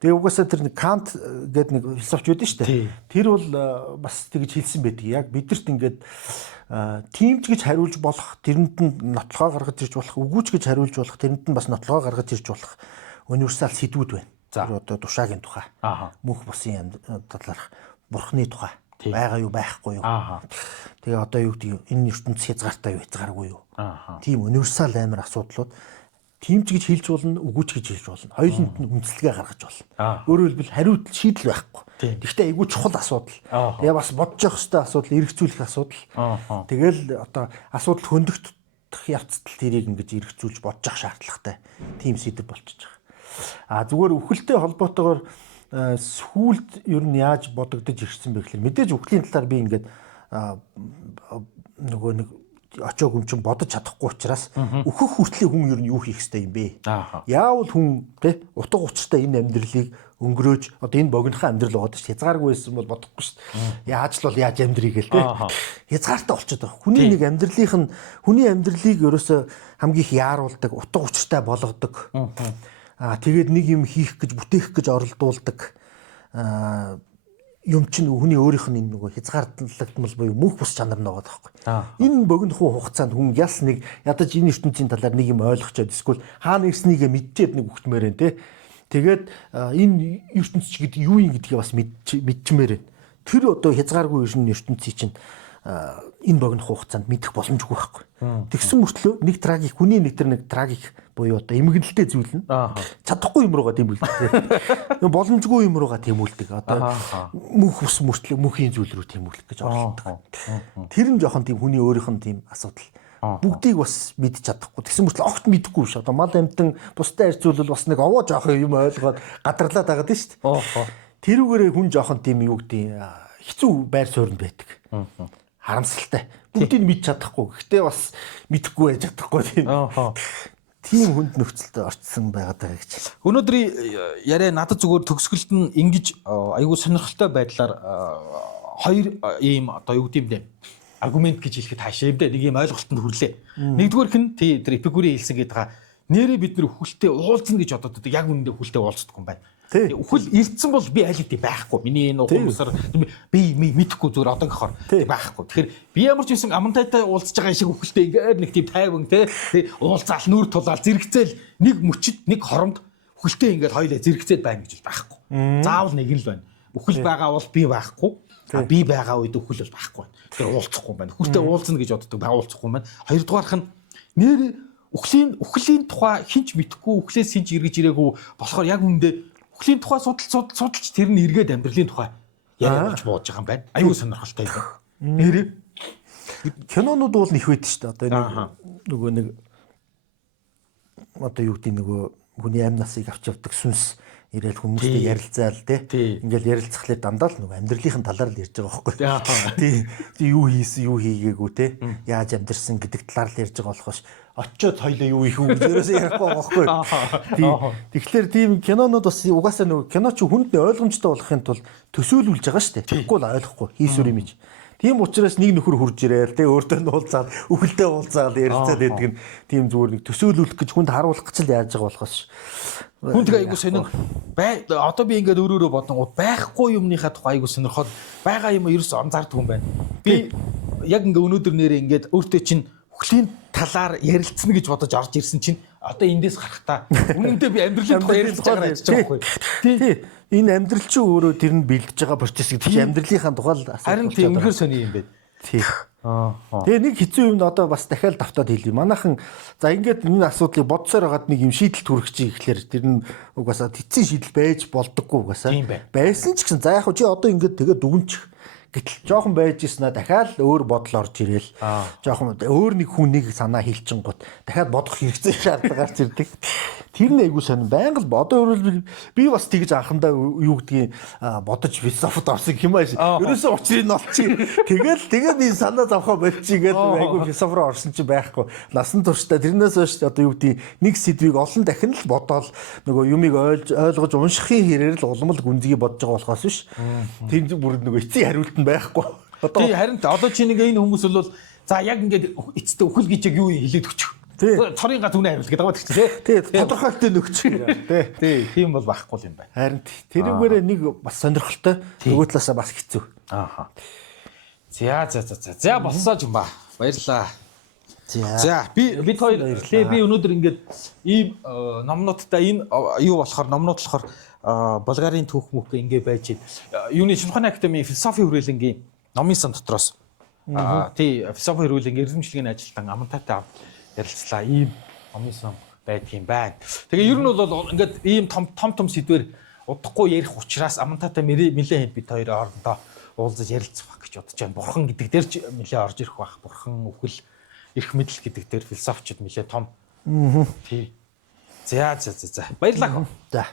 Тэгээ угаасаа тэр нэг Кант гэдэг нэг философч байдаг шүү дээ. Тэр бол бас тэгж хэлсэн байдаг. Яг бидэрт ингээд тиймч гэж хариулж болох, тэрэнд нь нотлогоо гаргаж ирж болох, үгүйч гэж хариулж болох, тэрэнд нь бас нотлогоо гаргаж ирж болох универсал сэдвүүд байна. Тэр одоо тушаагийн тухай. Мөнх бусын талаарх бурхны тухай. Байгаа юу байхгүй юу. Тэгээ одоо юу гэдэг энэ ертөнц хязгаартай юу хязгааргүй юу. Тийм универсал амар асуудлууд тиймч гэж хэлж болно, үгүйч гэж хэлж болно. Хоёуланд нь үндэслэгээ гаргаж болно. Өөрөөр хэлбэл хариулт шийдэл байхгүй. Тэгэхдээ айгүй чухал асуудал. Тэгээ бас бодож явах хэрэгтэй асуудал, эргэцүүлэх асуудал. Тэгэл одоо асуудал хөндөгдөх явцдал тэрийг ингэж эргэцүүлж бодож явах шаардлагатай. Тийм сэдв болчихж байгаа. Зүгээр үхэлтэй холбоотойгоор сүүлд ер нь яаж бодогдож ирсэн бэ гэхээр мэдээж үхлийн талаар би ингээд нөгөө нэг очоог юм чинь бодож чадахгүй учраас өөхөх хүртлэх хүн ер нь юу хийх ёстой юм бэ? Яавал хүн тэ утга учиртай энэ амьдралыг өнгөрөөж одоо энэ богинохын амьдрал байгаа ч хязгааргүй байсан бол бодохгүй шүү дээ. Яаж л бол яаж амьдрий гээл тэ. Хязгаартай болчиход байгаа. Хүний нэг амьдралынх нь хүний амьдралыг ерөөсө хамгийн их яаруулдаг, утга учиртай болгодог. Тэгээд нэг юм хийх гэж бүтээх гэж оролдуулдаг юм чинь хүний өөрийнх нь нөгөө хязгаарлагдмал буюу мөнх бус чанар нь байгаа байхгүй. Энэ богинохын хугацаанд хүн яс нэг ядаж энэ ертөнцийн талаар нэг юм ойлгочоод эсвэл хаана ирснийг мэдчихэд нэг хөгтмээр байна те. Тэгээд энэ ертөнц гэдэг юу юм гэдгийг бас мэдчмээр байна. Тэр одоо хязгааргүй ертөнцийн чинь энэ богино хугацаанд мэдэх боломжгүй байхгүй. Тэгсэн мөртлөө нэг трагик хүний нэг трагик буюу одоо эмгэнэлтэй зүйл нь чадахгүй юм руугаа тэмүүлдэг. Боломжгүй юм руугаа тэмүүлдэг. Одоо мөнх ус мөртлөө мөнхийн зүйл рүү тэмүүлэх гэж оролддог. Тэр нь жоохон тийм хүний өөрийнх нь тийм асуудал. Бүгдийг бас мэдчих чадахгүй. Тэгсэн мөртлөө огт мэдэхгүй биш. Одоо мал амтан бусдад харьцуулбал бас нэг овоо жоох юм ойлгоод гадарлаад байгаа дээ шүү дээ. Тэрүүгээрээ хүн жоохон тийм юу гэдэг хэцүү байр суурьнд байдаг. Харамсалтай. Бүгдийг мэдж чадахгүй. Гэхдээ бас мэдэхгүй байж чадахгүй тийм. Тийм хүнд нөхцөлд орцсон байгаад байгаа гэж. Өнөөдрийн яриа надад зүгээр төгсгөлд нь ингэж айгүй сонирхолтой байдлаар хоёр ийм одоо юу гэдэм бэ? Аргумент гэж хэлэхэд хаашаа юм дээ. Нэг ийм ойлголтод хүрлээ. Нэгдүгээр хэн тэр Эпикурийн хэлсэн гэдэг байгаа. Нэрээ бид нэр хүлтэй уулзна гэж бодоод яг үнэндээ хүлтэй уулздаг юм байна. Үхэл ирдсэн бол би аль хэдийн байхгүй. Миний энэ ухамсар би мэдэхгүй зүгээр одоогийнхоор байхгүй. Тэгэхээр би ямар ч юмсан амантайтай уулзж байгаа шиг үхэлтэй ингээд нэг тийм тайван те уулзаал нүүр тулаал зэрэгцээл нэг мөчид нэг хоромд үхэлтэй ингээд хоёлаа зэрэгцээд байна гэж байхгүй. Заавал нэг нь л байна. Үхэл байгаа бол би байхгүй. Би байгаа үед үхэл бол байхгүй байна. Тэгэхээр уулзахгүй байна. Хүртээ уулзна гэж боддог байгуулцахгүй байна. Хоёрдугаарх нь нэр үхлийн тухай хинч мэдхгүй үхлээс хинч эргэж ирээгүй болохоор яг үндэ үхлийн тухай судалж тэр нь эргээд амьдралын тухай яриа болж бууж байгаа юм байна. Аюу сонирхолтой юм. Нэр кинонууд бол их байдаг шүү дээ. Одоо нөгөө нэг одоо юу гэдэг нөгөө хүний амнасыг авч явдаг сүнс ирээл хүмүүстэй ярилцаал те. Ингээл ярилцахлаар дандаа л нөгөө амьдралын талаар л ярьж байгаа байхгүй. Тий юу хийсэн юу хийгээгүй те. Яаж амьдэрсэн гэдэг талаар л ярьж байгаа болохоос очиод хоёлоо юу их үү ерөөсөө ярихгүй байгаа байхгүй. Тэгэхээр тийм кинонууд бас угаасаа нөгөө кино чи хүнд ойлгомжтой болохын тулд төсөөлүүлж байгаа шүү дээ. Тэгэхгүй л ойлгохгүй хийсүр юм ич. Тийм учраас нэг нөхөр хурж ирээл те өөртөө нь уулзаад үхэлдээ уулзаад ярилцаад байдаг нь тийм зүгээр нэг төсөөлүүлэх гэж хүнд харуулах гэж л яаж байгаа болохоос хүн тэгээ айгу сонир одоо би ингээд өөрөөрөө бодонгууд байхгүй юмныхаа тухай айгу сонирхоод байгаа юм ерөөс анзаардаг юм байна. Би яг ингээ өнөөдөр нэрээ ингээд өөртөө чинь үхлийн талаар ярилцсан гэж бодож орж ирсэн чинь одоо эндээс гарахтаа үнэндээ би амьдралын тухай ярилцж байгаа гэж байгаа байхгүй. Тий. Энэ амьдрал чинь өөрөө тэр нь бэлдэж байгаа процесс гэдэг чинь амьдралынхаа тухай л асуулт. Харин тийм үнэхээр сони юм бэ. Тий. Тэгээ нэг хэцүү юм одоо бас дахиад давтаад хэлье. Манайхан за ингээд энэ асуудлыг бодсоор хагаад нэг юм шийдэлт хүрэх чи ихлээр тэр нь угаасаа эцсийн шийдэл байж болдоггүй угаасаа. Байсан ч гэсэн за яг чи одоо ингээд тэгээ дүгнчих. Гэтэл жоохон байж ийснэ дахиад өөр бодол орж ирээл. Жоохон өөр нэг хүнийг санаа хилчингууд дахиад бодох хэрэгцээ шаардлагаар зэрдэг. Тэр нь айгуу сонир. Байнга л одоо би бас тэгж анхандаа юу гэдгийг бодож философид орсон юм ааш. Ерөөсөө учрыг нь олчих. Тэгээд би санаа зовхоо болчихгээд айгуу философор орсон чи байхгүй. Насан туршдаа тэрнээс хойш одоо юу гэдгийг нэг сэдвийг олон дахин л бодоол нөгөө юмыг ойлгож уншихын хэрээр л улам л гүнзгий бодож байгаа болохоос биш. Тэр бүр нөгөө эцсийн хариулт байхгүй. Тий харин одоо чи нэг энэ хүмүүс бол за яг ингээд эцэстээ үхэл гэж яг юу хэлээд өгчих. Цорын га түнэ хариул гэдэг байгаа ч тий. Тодорхойлттой нөгчих. Тий. Тийм бол байхгүй юм байна. Харин тэрүүгээр нэг бас сонирхолтой нөгөө талаасаа бас хэцүү. За болсоо юм ба. Баярлаа. За бид хоёр би өнөөдөр ингээд ийм номнуудтай энэ юу болохоор номнууд болохоор Болгарын түүх мөх ингээ байж юуны Шинхааны академийн философи хүрээлэнгийн номын сан дотроос тий философи хүрээлэнгийн эрдэмчлэгийн ажилтан Амантайтай ярилцлаа. Ийм номын сан байдаг юм байна. Тэгээ ер нь бол ингээд ийм том сэдвэр удахгүй ярих учраас Амантайтай нэлээд хэд бид хоёрын хоорондоо уулзаж ярилцах байх гэж бодож байна. Бурхан гэдэг дээр ч нэлээд орж ирэх байх. Бурхан үхэл эрх мэдэл гэдэг дээр философичд нэлээд том. Тий. За. Баярлалаа. За.